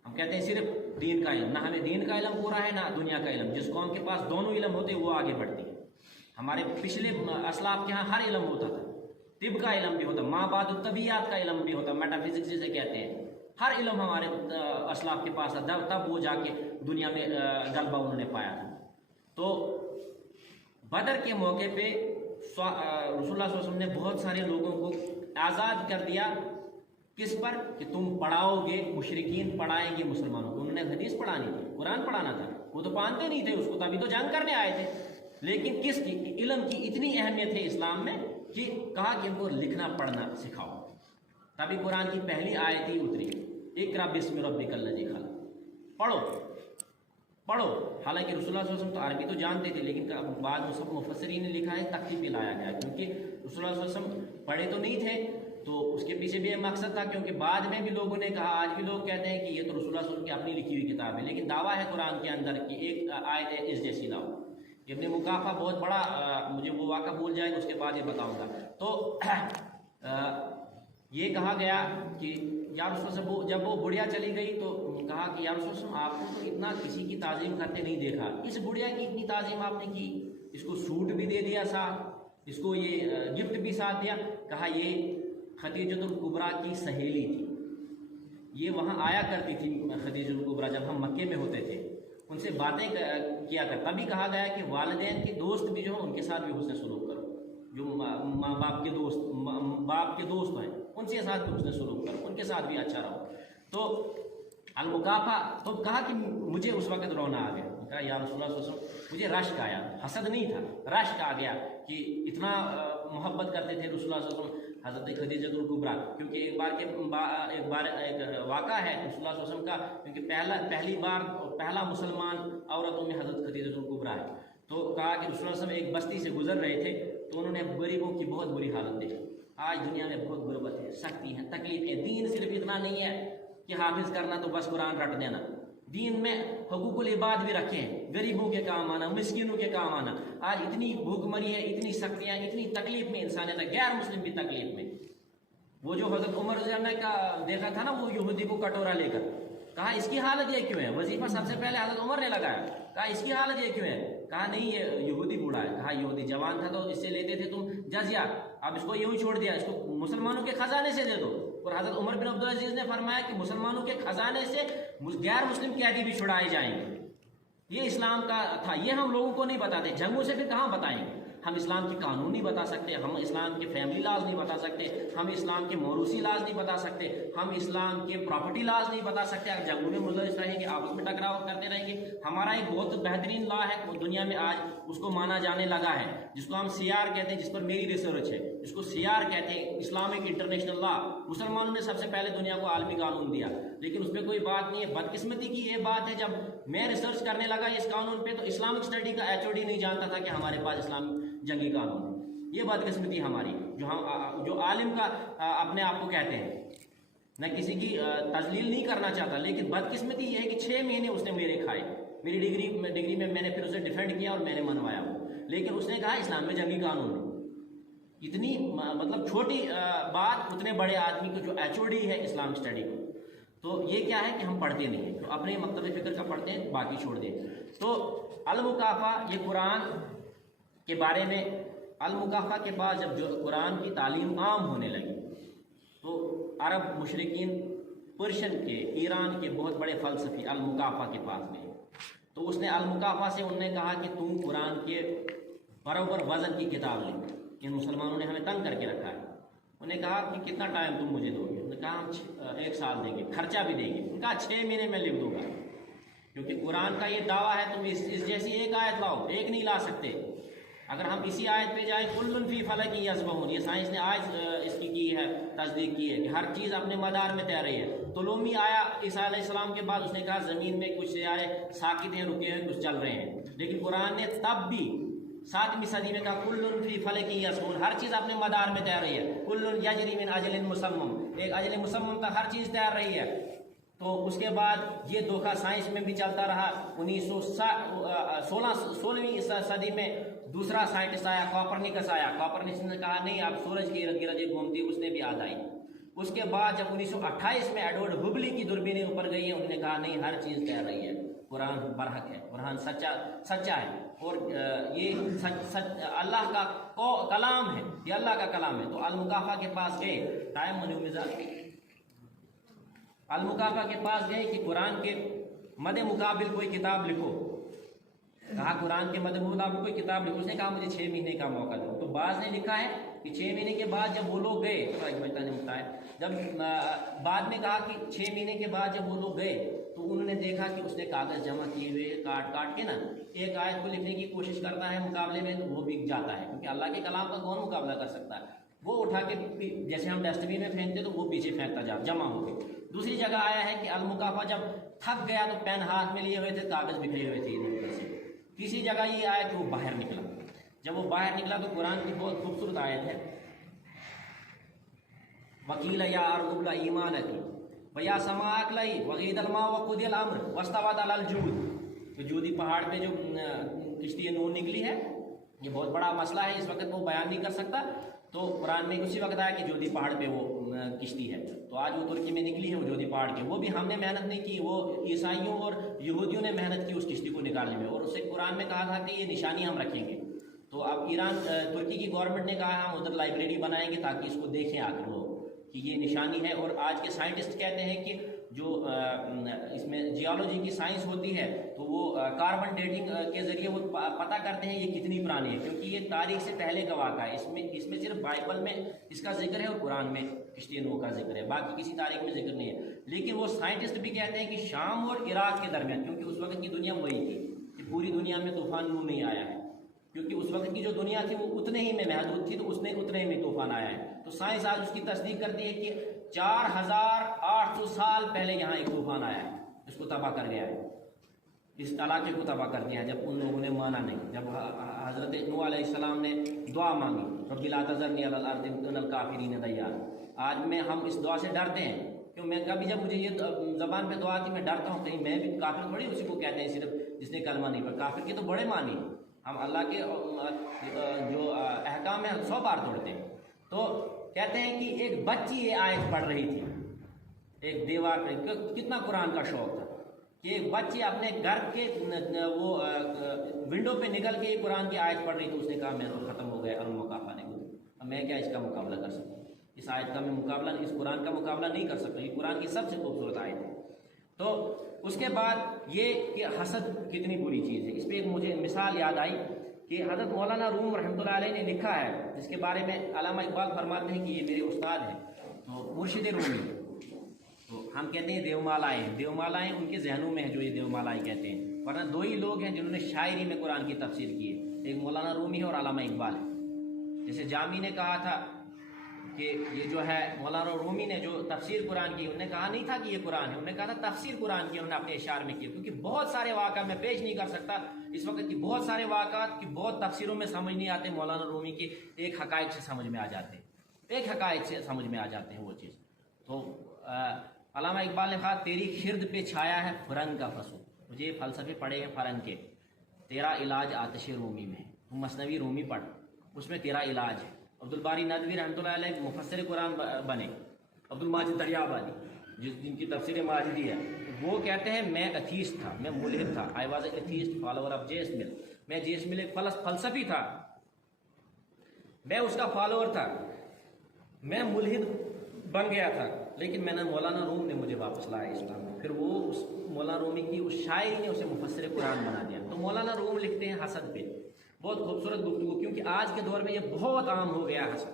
ہم کہتے ہیں صرف دین کا علم, نہ ہمیں دین کا علم پورا ہے نہ دنیا کا علم. جس قوم کے پاس دونوں علم ہوتے وہ آگے بڑھتی ہے. ہمارے پچھلے اسلاف کے ہاں ہر علم ہوتا تھا, طب کا علم بھی ہوتا, ماں بعد الطبیعات کا علم بھی ہوتا, میٹا فزکس جسے کہتے ہیں. ہر علم ہمارے اسلاف کے پاس تھا, تب وہ جا کے دنیا میں غلبہ انہوں نے پایا تھا. تو بدر کے موقع پہ رسول اللہ صلی اللہ علیہ وسلم نے بہت سارے لوگوں کو آزاد کر دیا. کس پر, کہ تم پڑھاؤ گے, مشرکین پڑھائیں گے مسلمانوں کو. انہوں نے حدیث پڑھانی تھی, قرآن پڑھانا تھا, وہ تو پانتے نہیں تھے اس کو, تبھی تو جنگ کرنے آئے تھے. لیکن کس کی, علم کی اتنی اہمیت ہے اسلام میں کہ کہا کہ ان کو لکھنا پڑھنا سکھاؤ. تبھی قرآن کی پہلی آیت ہی اتری, اقرأ بسم ربک الذی خلق, پڑھو پڑھو. حالانکہ رسول اللہ صلی اللہ علیہ وسلم تو عربی تو جانتے تھے, لیکن بعد میں سب مفسرین نے لکھا ہے تخفیف پہ لایا گیا, کیونکہ رسول اللہ صلی اللہ علیہ وسلم پڑھے تو نہیں تھے. تو اس کے پیچھے بھی ایک مقصد تھا, کیونکہ بعد میں بھی لوگوں نے کہا, آج بھی لوگ کہتے ہیں کہ یہ تو رسول اللہ صلی اللہ علیہ وسلم کی اپنی لکھی ہوئی کتاب ہے, لیکن دعویٰ ہے قرآن کے اندر کہ ایک آیت ہے اس جیسی لاؤ. ابن مکافہ بہت بڑا مجھے وہ واقعہ بھول جائے گا، اس کے بعد یہ بتاؤں گا. تو یہ کہا گیا کہ یا رسول اللہ جب وہ بڑھیا چلی گئی تو کہا کہ یا رسول اللہ آپ کو تو اتنا کسی کی تعظیم کرتے نہیں دیکھا، اس بڑھیا کی اتنی تعظیم آپ نے کی، اس کو سوٹ بھی دے دیا ساتھ، اس کو یہ گفٹ بھی ساتھ دیا. کہا یہ خدیجۃ الکبریٰ کی سہیلی تھی، یہ وہاں آیا کرتی تھی خدیجہ الکبریٰ جب ہم مکے میں ہوتے تھے، ان سے باتیں کیا کر. تبھی کہا گیا کہ والدین کے دوست بھی جو ہیں ان کے ساتھ بھی حسن سلوک کرو، جو ماں باپ کے دوست ہیں ان کے ساتھ بھی حسن سلوک کرو، ان کے ساتھ بھی اچھا رہو. تو المکافہ تو کہا کہ مجھے اس وقت رونا آ گیا. کہا یا رسول اللہ صلی اللہ علیہ وسلم مجھے رشک آیا، حسد نہیں تھا، رشک آ گیا کہ اتنا محبت کرتے تھے رسول اللہ صلی اللہ علیہ وسلم حضرت خدیجہ الکبریٰ. کیونکہ ایک واقعہ ہے رسول اللہ صلی اللہ علیہ وسلم کا، کیونکہ پہلی بار پہلا مسلمان عورتوں میں حضرت خدیجہ الکبریٰ ہے. تو کہا کہ رسول اللہ صلی اللہ علیہ وسلم ایک بستی سے گزر رہے تھے تو انہوں نے غریبوں کی بہت بری حالت دیکھی. آج دنیا میں بہت غربت ہے، سختی ہے، تکلیف ہے. دین صرف اتنا نہیں ہے کہ حافظ کرنا تو بس قرآن رٹ دینا، دین میں حقوق العباد بھی رکھے ہیں، غریبوں کے کام آنا، مسکینوں کے کام آنا. آج اتنی بھوک مری ہے، اتنی سختیاں، اتنی تکلیف میں انسانیت ہے، غیر مسلم بھی تکلیف میں. وہ جو حضرت عمر رضی اللہ عنہ کا دیکھا تھا نا، وہ یہودی کو کٹورا لے کر، کہا اس کی حالت یہ کیوں ہے؟ وظیفہ سب سے پہلے حضرت عمر نے لگایا. کہا اس کی حالت یہ کیوں ہے؟ کہا نہیں یہ یہودی بوڑھا ہے. کہا یہودی جوان تھا تو اس سے لیتے تھے تم جزیہ، اب اس کو یوں ہی چھوڑ دیا، اس کو مسلمانوں کے خزانے سے دے دو. اور حضرت عمر بن عبدالعزیز نے فرمایا کہ مسلمانوں کے خزانے سے غیر مسلم قیدی بھی چھڑائے جائیں گے. یہ اسلام کا تھا، یہ ہم لوگوں کو نہیں بتاتے. جنگوں سے پھر کہاں بتائیں گے؟ ہم اسلام کی قانون نہیں بتا سکتے، ہم اسلام کے فیملی لاز نہیں بتا سکتے، ہم اسلام کے موروثی لاز نہیں بتا سکتے، ہم اسلام کے پراپرٹی لاز نہیں بتا سکتے. اگر جنگوں میں ملوث رہیں گے، آپس میں ٹکراؤ کرتے رہیں گے. ہمارا ایک بہت بہترین لا ہے دنیا میں آج اس کو مانا جانے لگا ہے، جس کو ہم CR کہتے ہیں، جس پر میری ریسرچ ہے، اس کو CR کہتے ہیں، اسلامک انٹرنیشنل لا. مسلمانوں نے سب سے پہلے دنیا کو عالمی قانون دیا، لیکن اس پہ کوئی بات نہیں ہے. بدقسمتی کی یہ بات ہے جب میں ریسرچ کرنے لگا اس قانون پہ تو اسلامک اسٹڈی کا HOD نہیں جانتا تھا کہ ہمارے پاس اسلام جنگی قانون ہے. یہ بدقسمتی ہماری جو عالم کا اپنے آپ کو کہتے ہیں. میں کسی کی تذلیل نہیں کرنا چاہتا، لیکن بدقسمتی یہ ہے کہ 6 مہینے اس نے میرے کھائے. میری ڈگری میں میں نے پھر اسے ڈیفینڈ کیا اور میں نے منوایا وہ، لیکن اس نے کہا اسلام میں جنگی قانون ہے. اتنی مطلب چھوٹی بات اتنے بڑے آدمی کو جو HOD ہے اسلام اسٹڈی کو. تو یہ کیا ہے کہ ہم پڑھتے نہیں ہیں، تو اپنے مکتب فکر کا پڑھتے ہیں، باقی چھوڑ دیں. تو المکافہ یہ قرآن کے بارے میں، المکافہ کے بعد جب جو قرآن کی تعلیم عام ہونے لگی تو عرب مشرقین پرشین کے، ایران کے بہت بڑے فلسفی المکافہ کے پاس گئے. تو اس نے المکافہ سے انہوں نے کہا کہ تم قرآن کے برابر وزن کی کتاب لیں. ان مسلمانوں نے ہمیں تنگ کر کے رکھا ہے. انہوں نے کہا کہ کتنا ٹائم تم مجھے دو گے؟ انہوں نے کہا ہم 1 سال دیں گے، خرچہ بھی دیں گے. انہوں نے کہا 6 مہینے میں لکھ دوں گا، کیونکہ قرآن کا یہ دعویٰ ہے تم اس جیسی ایک آیت لاؤ، ایک نہیں لا سکتے. اگر ہم اسی آیت پہ جائیں کل فی فلک یسبحون، یہ سائنس نے آج اس کی ہے، تصدیق کی ہے کہ ہر چیز اپنے مدار میں تیر رہی ہے. طلومی آیا عیسیٰ علیہ السلام کے بعد، اس نے کہا زمین میں کچھ سیارے ساکت ہیں، رکے ہیں، کچھ چل رہے ہیں. لیکن قرآن نے تب بھی 7ویں صدی میں کہا کل فی فلک یسبحون، ہر چیز اپنے مدار میں تیر رہی ہے. کل یجری من اجل مسمم، ایک اجل مسمم تک ہر چیز تیر رہی ہے. تو اس کے بعد یہ دھوکہ سائنس میں بھی چلتا رہا. 16ویں صدی میں دوسرا سائنٹسٹ آیا، کوپرنیکس آیا. کوپرنیکس نے کہا نہیں، آپ سورج کے ارد گرد گھومتی، اس نے بھی آدھائی. اس کے بعد جب 1928 میں ایڈورڈ ہبلی کی دوربینیں اوپر گئی ہیں، انہوں نے کہا نہیں، ہر چیز تیر رہی ہے، قرآن برحق ہے، قرآن سچا ہے، اور یہ اللہ کا کلام ہے، یہ اللہ کا کلام ہے. تو المکافہ کے پاس گئے، ٹائم منو مزاج، المکافہ کے پاس گئے کہ قرآن کے مد مقابل کوئی کتاب لکھو. کہا قرآن کے مد مقابل کوئی کتاب لکھو. اس نے کہا مجھے 6 مہینے کا موقع دو. تو بعض نے لکھا ہے کہ 6 مہینے کے بعد جب وہ لوگ گئے، جب بعد میں کہا کہ 6 مہینے کے بعد جب وہ لوگ گئے تو انہوں نے دیکھا کہ اس نے کاغذ جمع کیے ہوئے کاٹ کے نا ایک آیت کو لکھنے کی کوشش کرتا ہے مقابلے میں، تو وہ بک جاتا ہے، کیونکہ اللہ کے کلام کا کون مقابلہ کر سکتا ہے. وہ اٹھا کے جیسے ہم ڈسٹ بین میں پھینکتے تو وہ پیچھے پھینکتا جا جمع ہو کے. دوسری جگہ آیا ہے کہ المکافہ جب تھک گیا تو پین ہاتھ میں لیے ہوئے تھے، کاغذ بکھرے ہوئے تھے. تیسری جگہ یہ آیا کہ وہ باہر نکلا. جب وہ باہر نکلا تو قرآن کی بہت خوبصورت آیت ہے، وکیل یا ارض ابلعی ایمانکی ویا سماء اقلعی وغید الماء وقضی الامر واستوت علی الجود. تو جودی پہاڑ پہ جو کشتی نور نکلی ہے، یہ بہت بڑا مسئلہ ہے، اس وقت وہ بیان نہیں کر سکتا۔ تو قرآن میں اسی وقت آیا کہ جودھی پہاڑ پہ وہ کشتی ہے، تو آج وہ ترکی میں نکلی ہے وہ جودھی پہاڑ کے، وہ بھی ہم نے محنت نہیں کی، وہ عیسائیوں اور یہودیوں نے محنت کی اس کشتی کو نکالنے میں، اور اسے قرآن میں کہا تھا کہ یہ نشانی ہم رکھیں گے۔ تو اب ایران ترکی کی گورنمنٹ نے کہا ہم ادھر لائبریری بنائیں گے تاکہ اس کو دیکھیں آ کر لوگ کہ یہ نشانی ہے۔ اور آج کے سائنٹسٹ کہتے ہیں کہ جو اس میں جیولوجی کی سائنس ہوتی ہے تو وہ کاربن ڈیٹنگ کے ذریعے وہ پتہ کرتے ہیں یہ کتنی پرانی ہے، کیونکہ یہ تاریخ سے پہلے کا واقعہ ہے، اس میں صرف بائبل میں اس کا ذکر ہے اور قرآن میں کشتی نوح کا ذکر ہے، باقی کسی تاریخ میں ذکر نہیں ہے۔ لیکن وہ سائنٹسٹ بھی کہتے ہیں کہ شام اور عراق کے درمیان، کیونکہ اس وقت کی دنیا وہی تھی کہ پوری دنیا میں طوفان نوح نہیں آیا ہے، کیونکہ اس وقت کی جو دنیا تھی وہ اتنے ہی میں محدود تھی، تو اس نے اتنے ہی میں طوفان آیا ہے۔ تو سائنس آج اس کی تصدیق کرتی ہے کہ 4800 سال پہلے یہاں ایک طوفان آیا ہے، اس کو تباہ کر گیا ہے، اس علاقے کو تباہ کر دیا ہے، جب ان لوگوں نے مانا نہیں، جب حضرت نوح علیہ السلام نے دعا مانگی رب لا تذرنی علی الارض من الکافرین دیارا۔ آج ہم اس دعا سے ڈرتے ہیں، کیوں میں کبھی جب مجھے یہ زبان پہ دعا آتی میں ڈرتا ہوں کہیں میں بھی کافر تھوڑی اسی کو کہتے ہیں صرف جس نے کلمہ نہیں پڑھا، کافر کے تو بڑے معنی، ہم اللہ کے جو احکام ہیں 100 بار توڑتے ہیں۔ تو کہتے ہیں کہ ایک بچی یہ آیت پڑھ رہی تھی ایک دیوار پہ، کتنا قرآن کا شوق تھا کہ ایک بچی اپنے گھر کے وہ ونڈو پہ نکل کے یہ قرآن کی آیت پڑھ رہی، تو اس نے کہا میں تو ختم ہو گیا المقافہ نے، اب میں کیا اس کا مقابلہ کر سکتا ہوں، اس آیت کا میں مقابلہ، اس قرآن کا مقابلہ نہیں کر سکتا، یہ قرآن کی سب سے خوبصورت آیت ہے۔ تو اس کے بعد یہ کہ حسد کتنی بری چیز ہے، اس پہ ایک مجھے مثال یاد آئی کہ حضرت مولانا روم رحمۃ اللہ علیہ نے لکھا ہے، جس کے بارے میں علامہ اقبال فرماتے ہیں کہ یہ میرے استاد ہیں، تو مرشد رومی، تو ہم کہتے ہیں دیومالائیں، دیومالائیں ان کے ذہنوں میں ہے جو یہ دیومالائیں کہتے ہیں، ورنہ دو ہی لوگ ہیں جنہوں نے شاعری میں قرآن کی تفسیر کی ہے، ایک مولانا رومی ہے اور علامہ اقبال ہے۔ جیسے جامی نے کہا تھا کہ یہ جو ہے مولانا رومی نے جو تفسیر قرآن کی، انہوں نے کہا نہیں تھا کہ یہ قرآن ہے، انہوں نے کہا تھا تفسیر قرآن کی، انہوں نے اپنے اشعار میں کی، کیونکہ بہت سارے واقعات میں پیش نہیں کر سکتا اس وقت کی، بہت سارے واقعات کی بہت تفسیروں میں سمجھ نہیں آتے، مولانا رومی کے ایک حقائق سے سمجھ میں آ جاتے ہیں، ایک حقائق سے سمجھ میں آ جاتے ہیں وہ چیز۔ تو علامہ اقبال نے کہا تیری خرد پہ چھایا ہے فرنگ کا فسو، مجھے فلسفے پڑھے ہیں فرنگ کے، تیرا علاج آتش رومی میں، تم مثنوی رومی پڑھ، اس میں تیرا علاج ہے۔ عبدالباری ندوی رحمۃ اللہ علیہ مفسر قرآن بنے، عبدالماجد دریابادی جن کی تفسیر ماجدی ہے، وہ کہتے ہیں میں ایتھیسٹ تھا، میں ملحد تھا، I was a atheist follower of J S مل، میں جے ایس مل ایک فلسفی تھا، میں اس کا فالوور تھا، میں ملحد بن گیا تھا، لیکن میں نے مولانا روم نے مجھے واپس لایا اسلام میں، پھر وہ اس مولانا رومی کی اس شاعری نے اسے مفسر قرآن بنا دیا۔ تو مولانا روم لکھتے ہیں حسد پہ، بہت خوبصورت گفتگو، کیونکہ آج کے دور میں یہ بہت عام ہو گیا حسد۔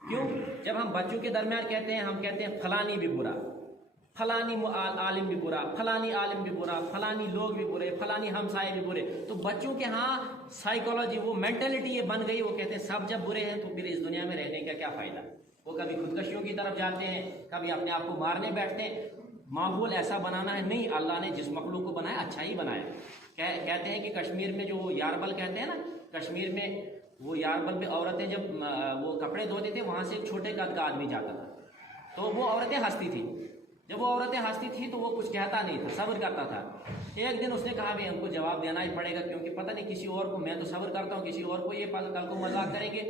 کیوں؟ جب ہم بچوں کے درمیان کہتے ہیں، ہم کہتے ہیں فلانی بھی برا، فلانی عالم بھی برا، فلانی عالم بھی برا، فلانی لوگ بھی برے، فلانی ہمسائے بھی برے، تو بچوں کے ہاں سائیکالوجی، وہ مینٹلٹی یہ بن گئی، وہ کہتے ہیں سب جب برے ہیں تو پھر اس دنیا میں رہنے کا کیا فائدہ۔ وہ کبھی خودکشیوں کی طرف جاتے ہیں، کبھی اپنے آپ کو مارنے بیٹھتے ہیں۔ ماحول ایسا بنانا ہے نہیں، اللہ نے جس مخلوق کو بنایا اچھا ہی بنایا۔ کہتے ہیں کہ کشمیر میں جو وہ یاربل کہتے ہیں نا، کشمیر میں وہ یاربل میں عورتیں جب وہ کپڑے دھوتے تھے، وہاں سے ایک چھوٹے قد کا آدمی جاتا تھا، تو وہ عورتیں ہنستی تھیں، جب وہ عورتیں ہنستی تھیں تو وہ کچھ کہتا نہیں تھا، صبر کرتا تھا۔ ایک دن اس نے کہا بھی ہم کو جواب دینا ہی پڑے گا، کیونکہ پتہ نہیں کسی اور کو، میں تو صبر کرتا ہوں، کسی اور کو یہ کل کو مذاق کریں گے۔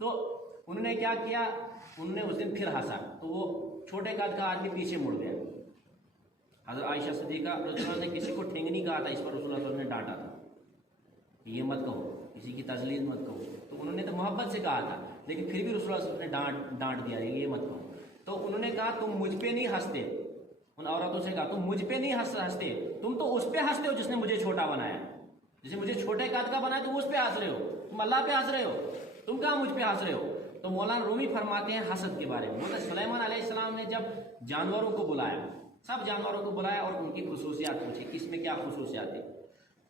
تو انہوں نے کیا کیا، انہوں نے اس دن پھر ہنسا، تو وہ چھوٹے قد کا آدمی پیچھے مڑ گیا۔ حضرت عائشہ صدیقہ رضی اللہ عنہا نے کسی کو ٹھینگنی کہا تھا، اس پر رسول اللہ صلی اللہ علیہ وسلم نے ڈانٹا تھا کہ یہ مت کہو، کسی کی تذلیل مت کہو، تو انہوں نے تو محبت سے کہا تھا، لیکن پھر بھی رسول اللہ صلی اللہ علیہ وسلم نے ڈانٹ دیا یہ مت کہو۔ تو انہوں نے کہا تم مجھ پہ نہیں ہنستے، ان عورتوں سے کہا تم مجھ پہ نہیں ہنستے، تم تو اس پہ ہنستے ہو جس نے مجھے چھوٹا بنایا، جسے مجھے چھوٹے قد کا بنایا تم اس پہ ہنس رہے ہو، تم اللہ پہ ہنس رہے ہو، تم کہاں مجھ پہ ہنس رہے ہو۔ تو مولانا رومی فرماتے ہیں حسد کے بارے میں، بولتے سلیمان علیہ السلام نے جب جانوروں کو بلایا، سب جانوروں کو بلایا اور ان کی خصوصیات پوچھی کہ اس میں کیا خصوصیات ہیں،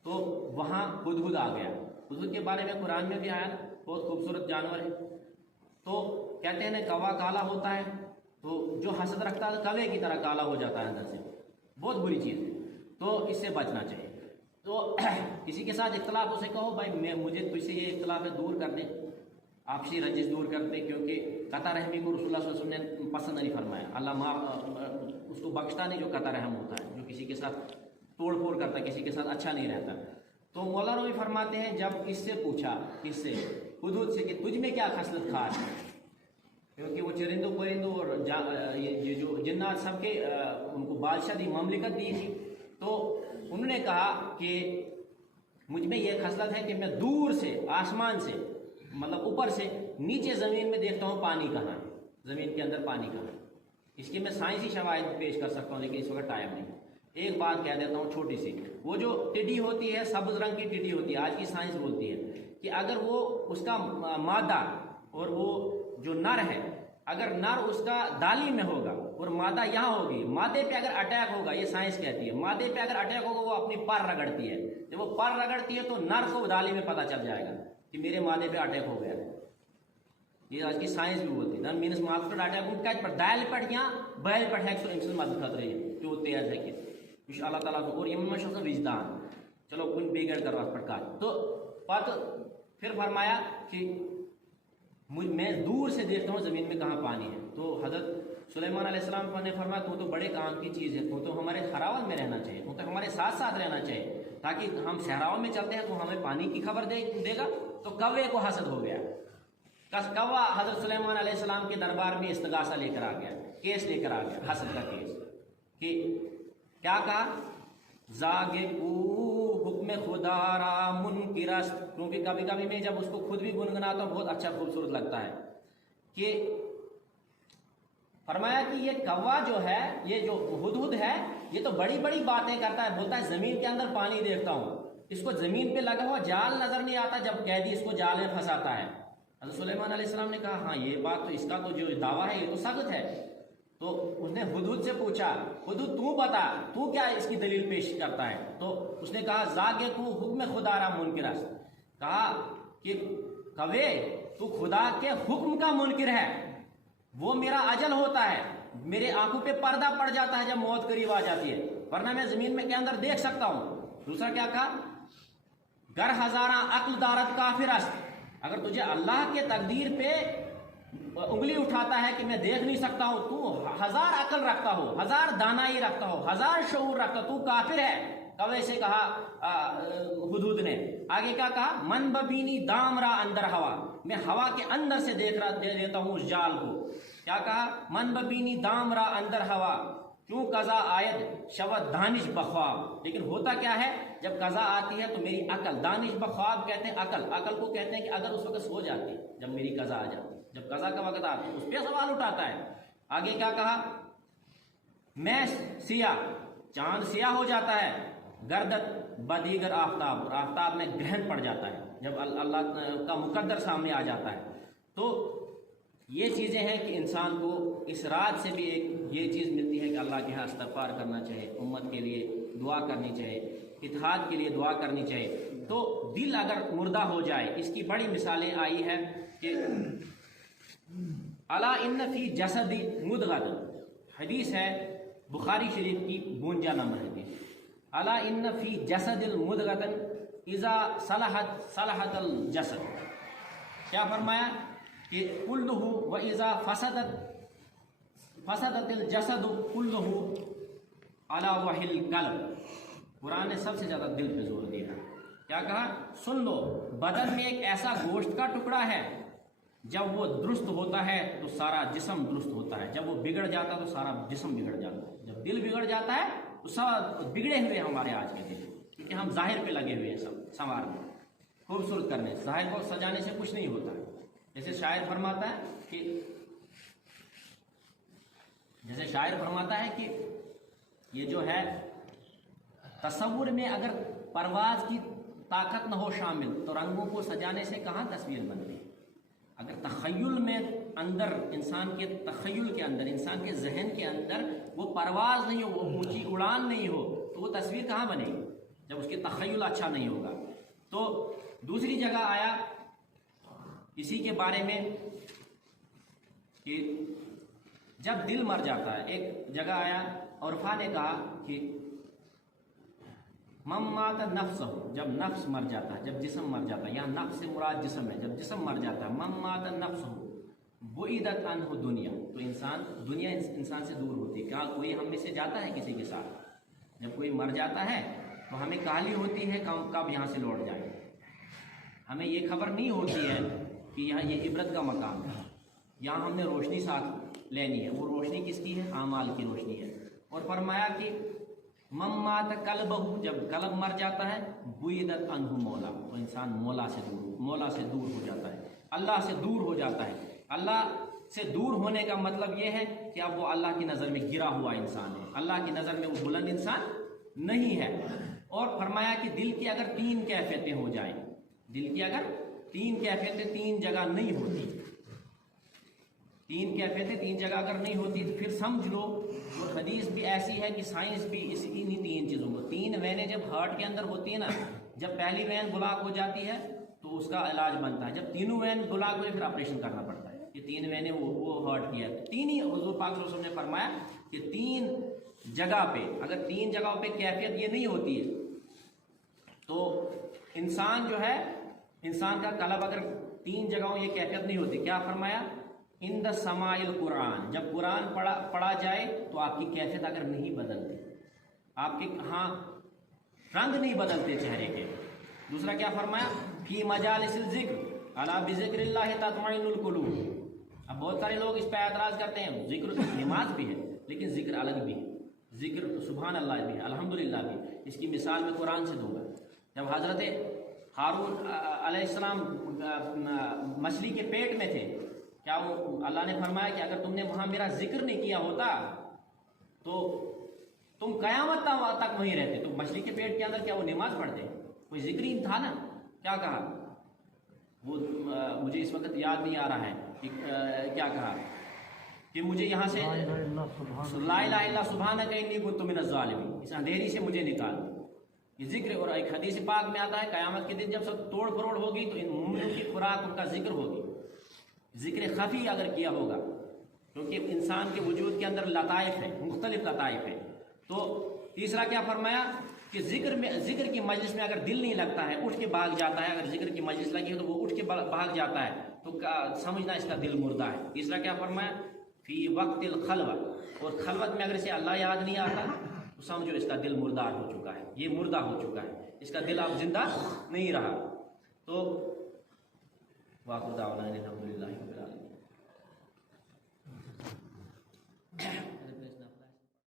تو وہاں ہدہد آ گیا۔ ہدہد کے بارے میں قرآن میں بھی آیا، بہت خوبصورت جانور ہے۔ تو کہتے ہیں نا کوا کالا ہوتا ہے، تو جو حسد رکھتا ہے کوے کی طرح کالا ہو جاتا ہے اندر سے، بہت بری چیز ہے، تو اس سے بچنا چاہیے۔ تو کسی کے ساتھ اختلاف اسے کہو بھائی مجھے تجھ سے یہ اختلاف ہے، دور کر دیں، آپسی رنجش دور کر دیں، کیونکہ قطع رحمی کو رسول اللہ صلی اللہ علیہ وسلم نے پسند نہیں فرمایا، اللہ اس کو بخشتا نہیں جو قطع رحم ہوتا ہے، جو کسی کے ساتھ توڑ پھوڑ کرتا ہے، کسی کے ساتھ اچھا نہیں رہتا۔ تو مولانا بھی فرماتے ہیں جب اس سے پوچھا اس سے حدود سے کہ تجھ میں کیا خصلت خاص ہے، کیونکہ وہ چرندوں پرندوں اور یہ جو جنات سب کے ان کو بادشاہ دی مملکت دی تھی، تو انہوں نے کہا کہ مجھ میں یہ خصلت ہے کہ میں دور سے آسمان سے مطلب اوپر سے نیچے زمین میں دیکھتا ہوں پانی کہاں ہے، زمین کے اندر پانی کہاں ہے۔ اس کی میں سائنسی شواہد پیش کر سکتا ہوں لیکن اس وقت ٹائم نہیں۔ ایک بات کہہ دیتا ہوں چھوٹی سی، وہ جو ٹڈی ہوتی ہے سبز رنگ کی ٹڈی ہوتی ہے، آج کی سائنس بولتی ہے کہ اگر وہ اس کا مادہ اور وہ جو نر ہے، اگر نر اس کا دالی میں ہوگا اور مادہ یہاں ہوگی، مادے پہ اگر اٹیک ہوگا، یہ سائنس کہتی ہے، مادے پہ اگر اٹیک ہوگا وہ اپنی پر رگڑتی ہے، جب وہ پر رگڑتی ہے تو نر کو دالی میں پتہ چل جائے گا کہ میرے مادے پہ اٹیک ہو گیا ہے۔ یہ آج کی سائنس بھی بولتی ہے مینس ماسٹر اٹیک ان کا پر دائل پٹ یا بیل پٹ ہے انسان مدد خطرے جو تیز ہے کہ ان اللہ تعالیٰ کو اور یہ مشہور وجدان چلو کن بگڑ کر وقت پر کاٹ تو بات پھر فرمایا کہ میں دور سے دیکھتا ہوں زمین میں کہاں پانی ہے۔ تو حضرت سلیمان علیہ السلام نے فرمایا تو بڑے کام کی چیز ہے، تو ہمارے خراول میں رہنا چاہیے، تو ہمارے ساتھ ساتھ رہنا چاہیے تاکہ ہم صحراؤں میں چلتے ہیں تو ہمیں پانی کی خبر دے گا۔ تو کوے کو حسد ہو گیا، کوا حضرت سلیمان علیہ السلام کے دربار میں استغاثہ لے کر آ گیا، کیس لے کر آ گیا، حسد کا کیس، کہ کیا کہا زاگے کو حکم خدا را منکرست، کیونکہ کبھی کبھی میں جب اس کو خود بھی گنگناتا ہوں بہت اچھا خوبصورت لگتا ہے، کہ فرمایا کہ یہ کوا جو ہے، یہ جو ہدہد ہے، یہ تو بڑی بڑی باتیں کرتا ہے، بولتا ہے زمین کے اندر پانی دیکھتا ہوں، اس کو زمین پہ لگا ہوا جال نظر نہیں آتا جب قیدی اس کو جال میں پھنساتا ہے۔ حضرت سلیمان علیہ السلام نے کہا ہاں یہ بات تو اس کا تو جو دعویٰ ہے یہ تو سخت ہے۔ تو اس نے ہدہد سے پوچھا ہدہد تو بتا تو کیا اس کی دلیل پیش کرتا ہے؟ تو اس نے کہا زاگے کو حکم خدا را منکرست، کہا کہ کوے تو خدا کے حکم کا منکر ہے، وہ میرا اجل ہوتا ہے، میرے آنکھوں پہ پردہ پڑ جاتا ہے جب موت قریب آ جاتی ہے، ورنہ میں زمین میں کے اندر دیکھ سکتا ہوں۔ دوسرا کیا کہا گر ہزاراں عقل دارت کافر است، اگر تجھے اللہ کے تقدیر پہ انگلی اٹھاتا ہے کہ میں دیکھ نہیں سکتا ہوں، تو ہزار عقل رکھتا ہو، ہزار دانائی رکھتا ہو، ہزار شعور رکھتا ہو، تو کافر ہے۔ کوے سے کہا ہدہد نے۔ آگے کیا کہا من ببینی دام را اندر ہوا، میں ہوا کے اندر سے دے دیتا ہوں اس جال کو۔ کیا کہا من ببینی دام را اندر ہوا کیوں قضا آید شود دانش بخواب، لیکن ہوتا کیا ہے جب قضا آتی ہے تو میری عقل، دانش بخواب کہتے ہیں عقل کو کہتے ہیں کہ اگر اس وقت سو جاتی جب میری قضا آ جاتی، جب قضا کا وقت آتا ہے اس پہ سوال اٹھاتا ہے۔ آگے کیا کہا میں سیاہ، چاند سیاہ ہو جاتا ہے، گردت بدیگر آفتاب، اور آفتاب میں گرہن پڑ جاتا ہے جب اللہ کا مقدر سامنے آ جاتا ہے۔ تو یہ چیزیں ہیں کہ انسان کو اس رات سے بھی ایک یہ چیز ملتی ہے کہ اللہ کے ہاں استغفار کرنا چاہیے، امت کے لیے دعا کرنی چاہیے، اتحاد کے لیے دعا کرنی چاہیے۔ تو دل اگر مردہ ہو جائے، اس کی بڑی مثالیں آئی ہے کہ الا ان فی جسد مدغۃ، حدیث ہے بخاری شریف کی 52 نمبر حدیث، الا ان فی جسد المدغۃ اذا صلحت صلحت الجسد، کیا فرمایا کہ کلہ و اذا فسدت الجسد کلہ الا وہی القلب، قرآن نے سب سے زیادہ دل پہ زور دیا۔ کیا کہا سن لو، بدن میں ایک ایسا گوشت کا ٹکڑا ہے جب وہ درست ہوتا ہے تو سارا جسم درست ہوتا ہے، جب وہ بگڑ جاتا ہے تو سارا جسم بگڑ جاتا ہے، جب دل بگڑ جاتا ہے تو سب بگڑے ہوئے ہمارے آج کے دل، کیونکہ ہم ظاہر پہ لگے ہوئے ہیں سب سنوارنے خوبصورت کرنے، ظاہر کو سجانے سے کچھ نہیں ہوتا۔ جیسے شاعر فرماتا ہے کہ یہ جو ہے تصور میں اگر پرواز کی طاقت نہ ہو شامل تو رنگوں کو سجانے سے کہاں تصویر بنتی؟ اگر تخیل میں اندر انسان کے تخیل کے اندر، انسان کے ذہن کے اندر وہ پرواز نہیں ہو، وہ اونچی اڑان نہیں ہو تو وہ تصویر کہاں بنے گی جب اس کی تخیل اچھا نہیں ہوگا۔ تو دوسری جگہ آیا اسی کے بارے میں کہ جب دل مر جاتا ہے، ایک جگہ آیا عرفا نے کہا کہ مات نفس ہو، جب نفس مر جاتا ہے، جب جسم مر جاتا ہے، یہاں نفس سے مراد جسم ہے، جب جسم مر جاتا ہے مات نفس ہو بعیدت عنہ دنیا، تو دنیا انسان سے دور ہوتی ہے۔ کہاں کوئی ہم میں سے جاتا ہے کسی کے ساتھ، جب کوئی مر جاتا ہے تو ہمیں کاہلی ہوتی ہے کب یہاں سے لوٹ جائیں. ہمیں یہ خبر نہیں ہوتی ہے کہ یہاں یہ عبرت کا مقام ہے، یہاں ہم نے روشنی ساتھ لینی ہے. وہ روشنی کس کی ہے؟ اعمال کی روشنی ہے. اور فرمایا کہ مات قلبہ، جب قلب مر جاتا ہے بعیدت عنہ مولا، تو انسان مولا سے دور ہو جاتا ہے، اللہ سے دور ہو جاتا ہے. اللہ سے دور ہونے کا مطلب یہ ہے کہ اب وہ اللہ کی نظر میں گرا ہوا انسان ہے، اللہ کی نظر میں وہ بلند انسان نہیں ہے. اور فرمایا کہ دل کی اگر 3 کیفیتیں ہو جائیں، دل کی اگر 3 کیفیتیں 3 جگہ نہیں ہوتی، 3 کیفیتیں 3 جگہ اگر نہیں ہوتی تو پھر سمجھ لو وہ حدیث بھی ایسی ہے کہ سائنس بھی انہی 3 چیزوں کو، 3 وینیں جب ہارٹ کے اندر ہوتی ہے نا، جب پہلی وین بلاک ہو جاتی ہے تو اس کا علاج بنتا ہے، جب تینوں وین بلاک ہوئے پھر آپریشن کرنا پڑتا ہے. یہ 3 وینیں وہ ہارٹ کی ہے. 3 ہی حضور پاک صلی اللہ علیہ وسلم نے فرمایا کہ 3 جگہ پہ اگر 3 جگہوں پہ کیفیت یہ نہیں ہوتی ہے تو انسان جو ہے، انسان کا قلب اگر 3 جگہوں یہ کیفیت نہیں ہوتی، کیا فرمایا؟ ان دا سماعل قرآن، جب قرآن پڑھا جائے تو آپ کی کیفیت اگر نہیں بدلتی، آپ کے ہاں رنگ نہیں بدلتے چہرے کے. دوسرا کیا فرمایا؟ فی مجالس الذکر الا بذکر اللہ تطمئن القلوب. اب بہت سارے لوگ اس پہ اعتراض کرتے ہیں، ذکر نماز بھی ہے لیکن ذکر الگ بھی ہے، ذکر سبحان اللہ بھی ہے، الحمدللہ بھی. اس کی مثال میں قرآن سے دوں گا. جب حضرت ہارون علیہ السلام مچھلی کے پیٹ میں تھے، کیا وہ اللہ نے فرمایا کہ اگر تم نے وہاں میرا ذکر نہیں کیا ہوتا تو تم قیامت تک وہیں رہتے. تو مچھلی کے پیٹ کے اندر کیا وہ نماز پڑھتے؟ کوئی ذکر ہی تھا نا. کیا کہا وہ مجھے اس وقت یاد نہیں آ رہا ہے کہ کیا کہا کہ مجھے یہاں سے لا الہ الا سبحانک انی کنت من الظالمین، اس اندھیری سے مجھے نکال. یہ ذکر. اور ایک حدیث پاک میں آتا ہے قیامت کے دن جب سب توڑ پھوڑ ہوگی تو ان مومنوں کی خوراک ان کا ذکر ہوگی، ذکر خفی اگر کیا ہوگا، کیونکہ انسان کے وجود کے اندر لطائف ہے، مختلف لطائف ہے. تو تیسرا کیا فرمایا کہ ذکر کی مجلس میں اگر دل نہیں لگتا ہے، اٹھ کے بھاگ جاتا ہے. اگر ذکر کی مجلس لگی ہے تو وہ اٹھ کے بھاگ جاتا ہے تو سمجھنا اس کا دل مردہ ہے. تیسرا کیا فرمایا؟ فی وقت الخلوت، اور خلوت میں اگر اسے اللہ یاد نہیں آتا تو سمجھو اس کا دل مردار ہو چکا ہے، یہ مردہ ہو چکا ہے، اس کا دل اب زندہ نہیں رہا. تو واقع دعوانا الحمدللہ رب العالمین.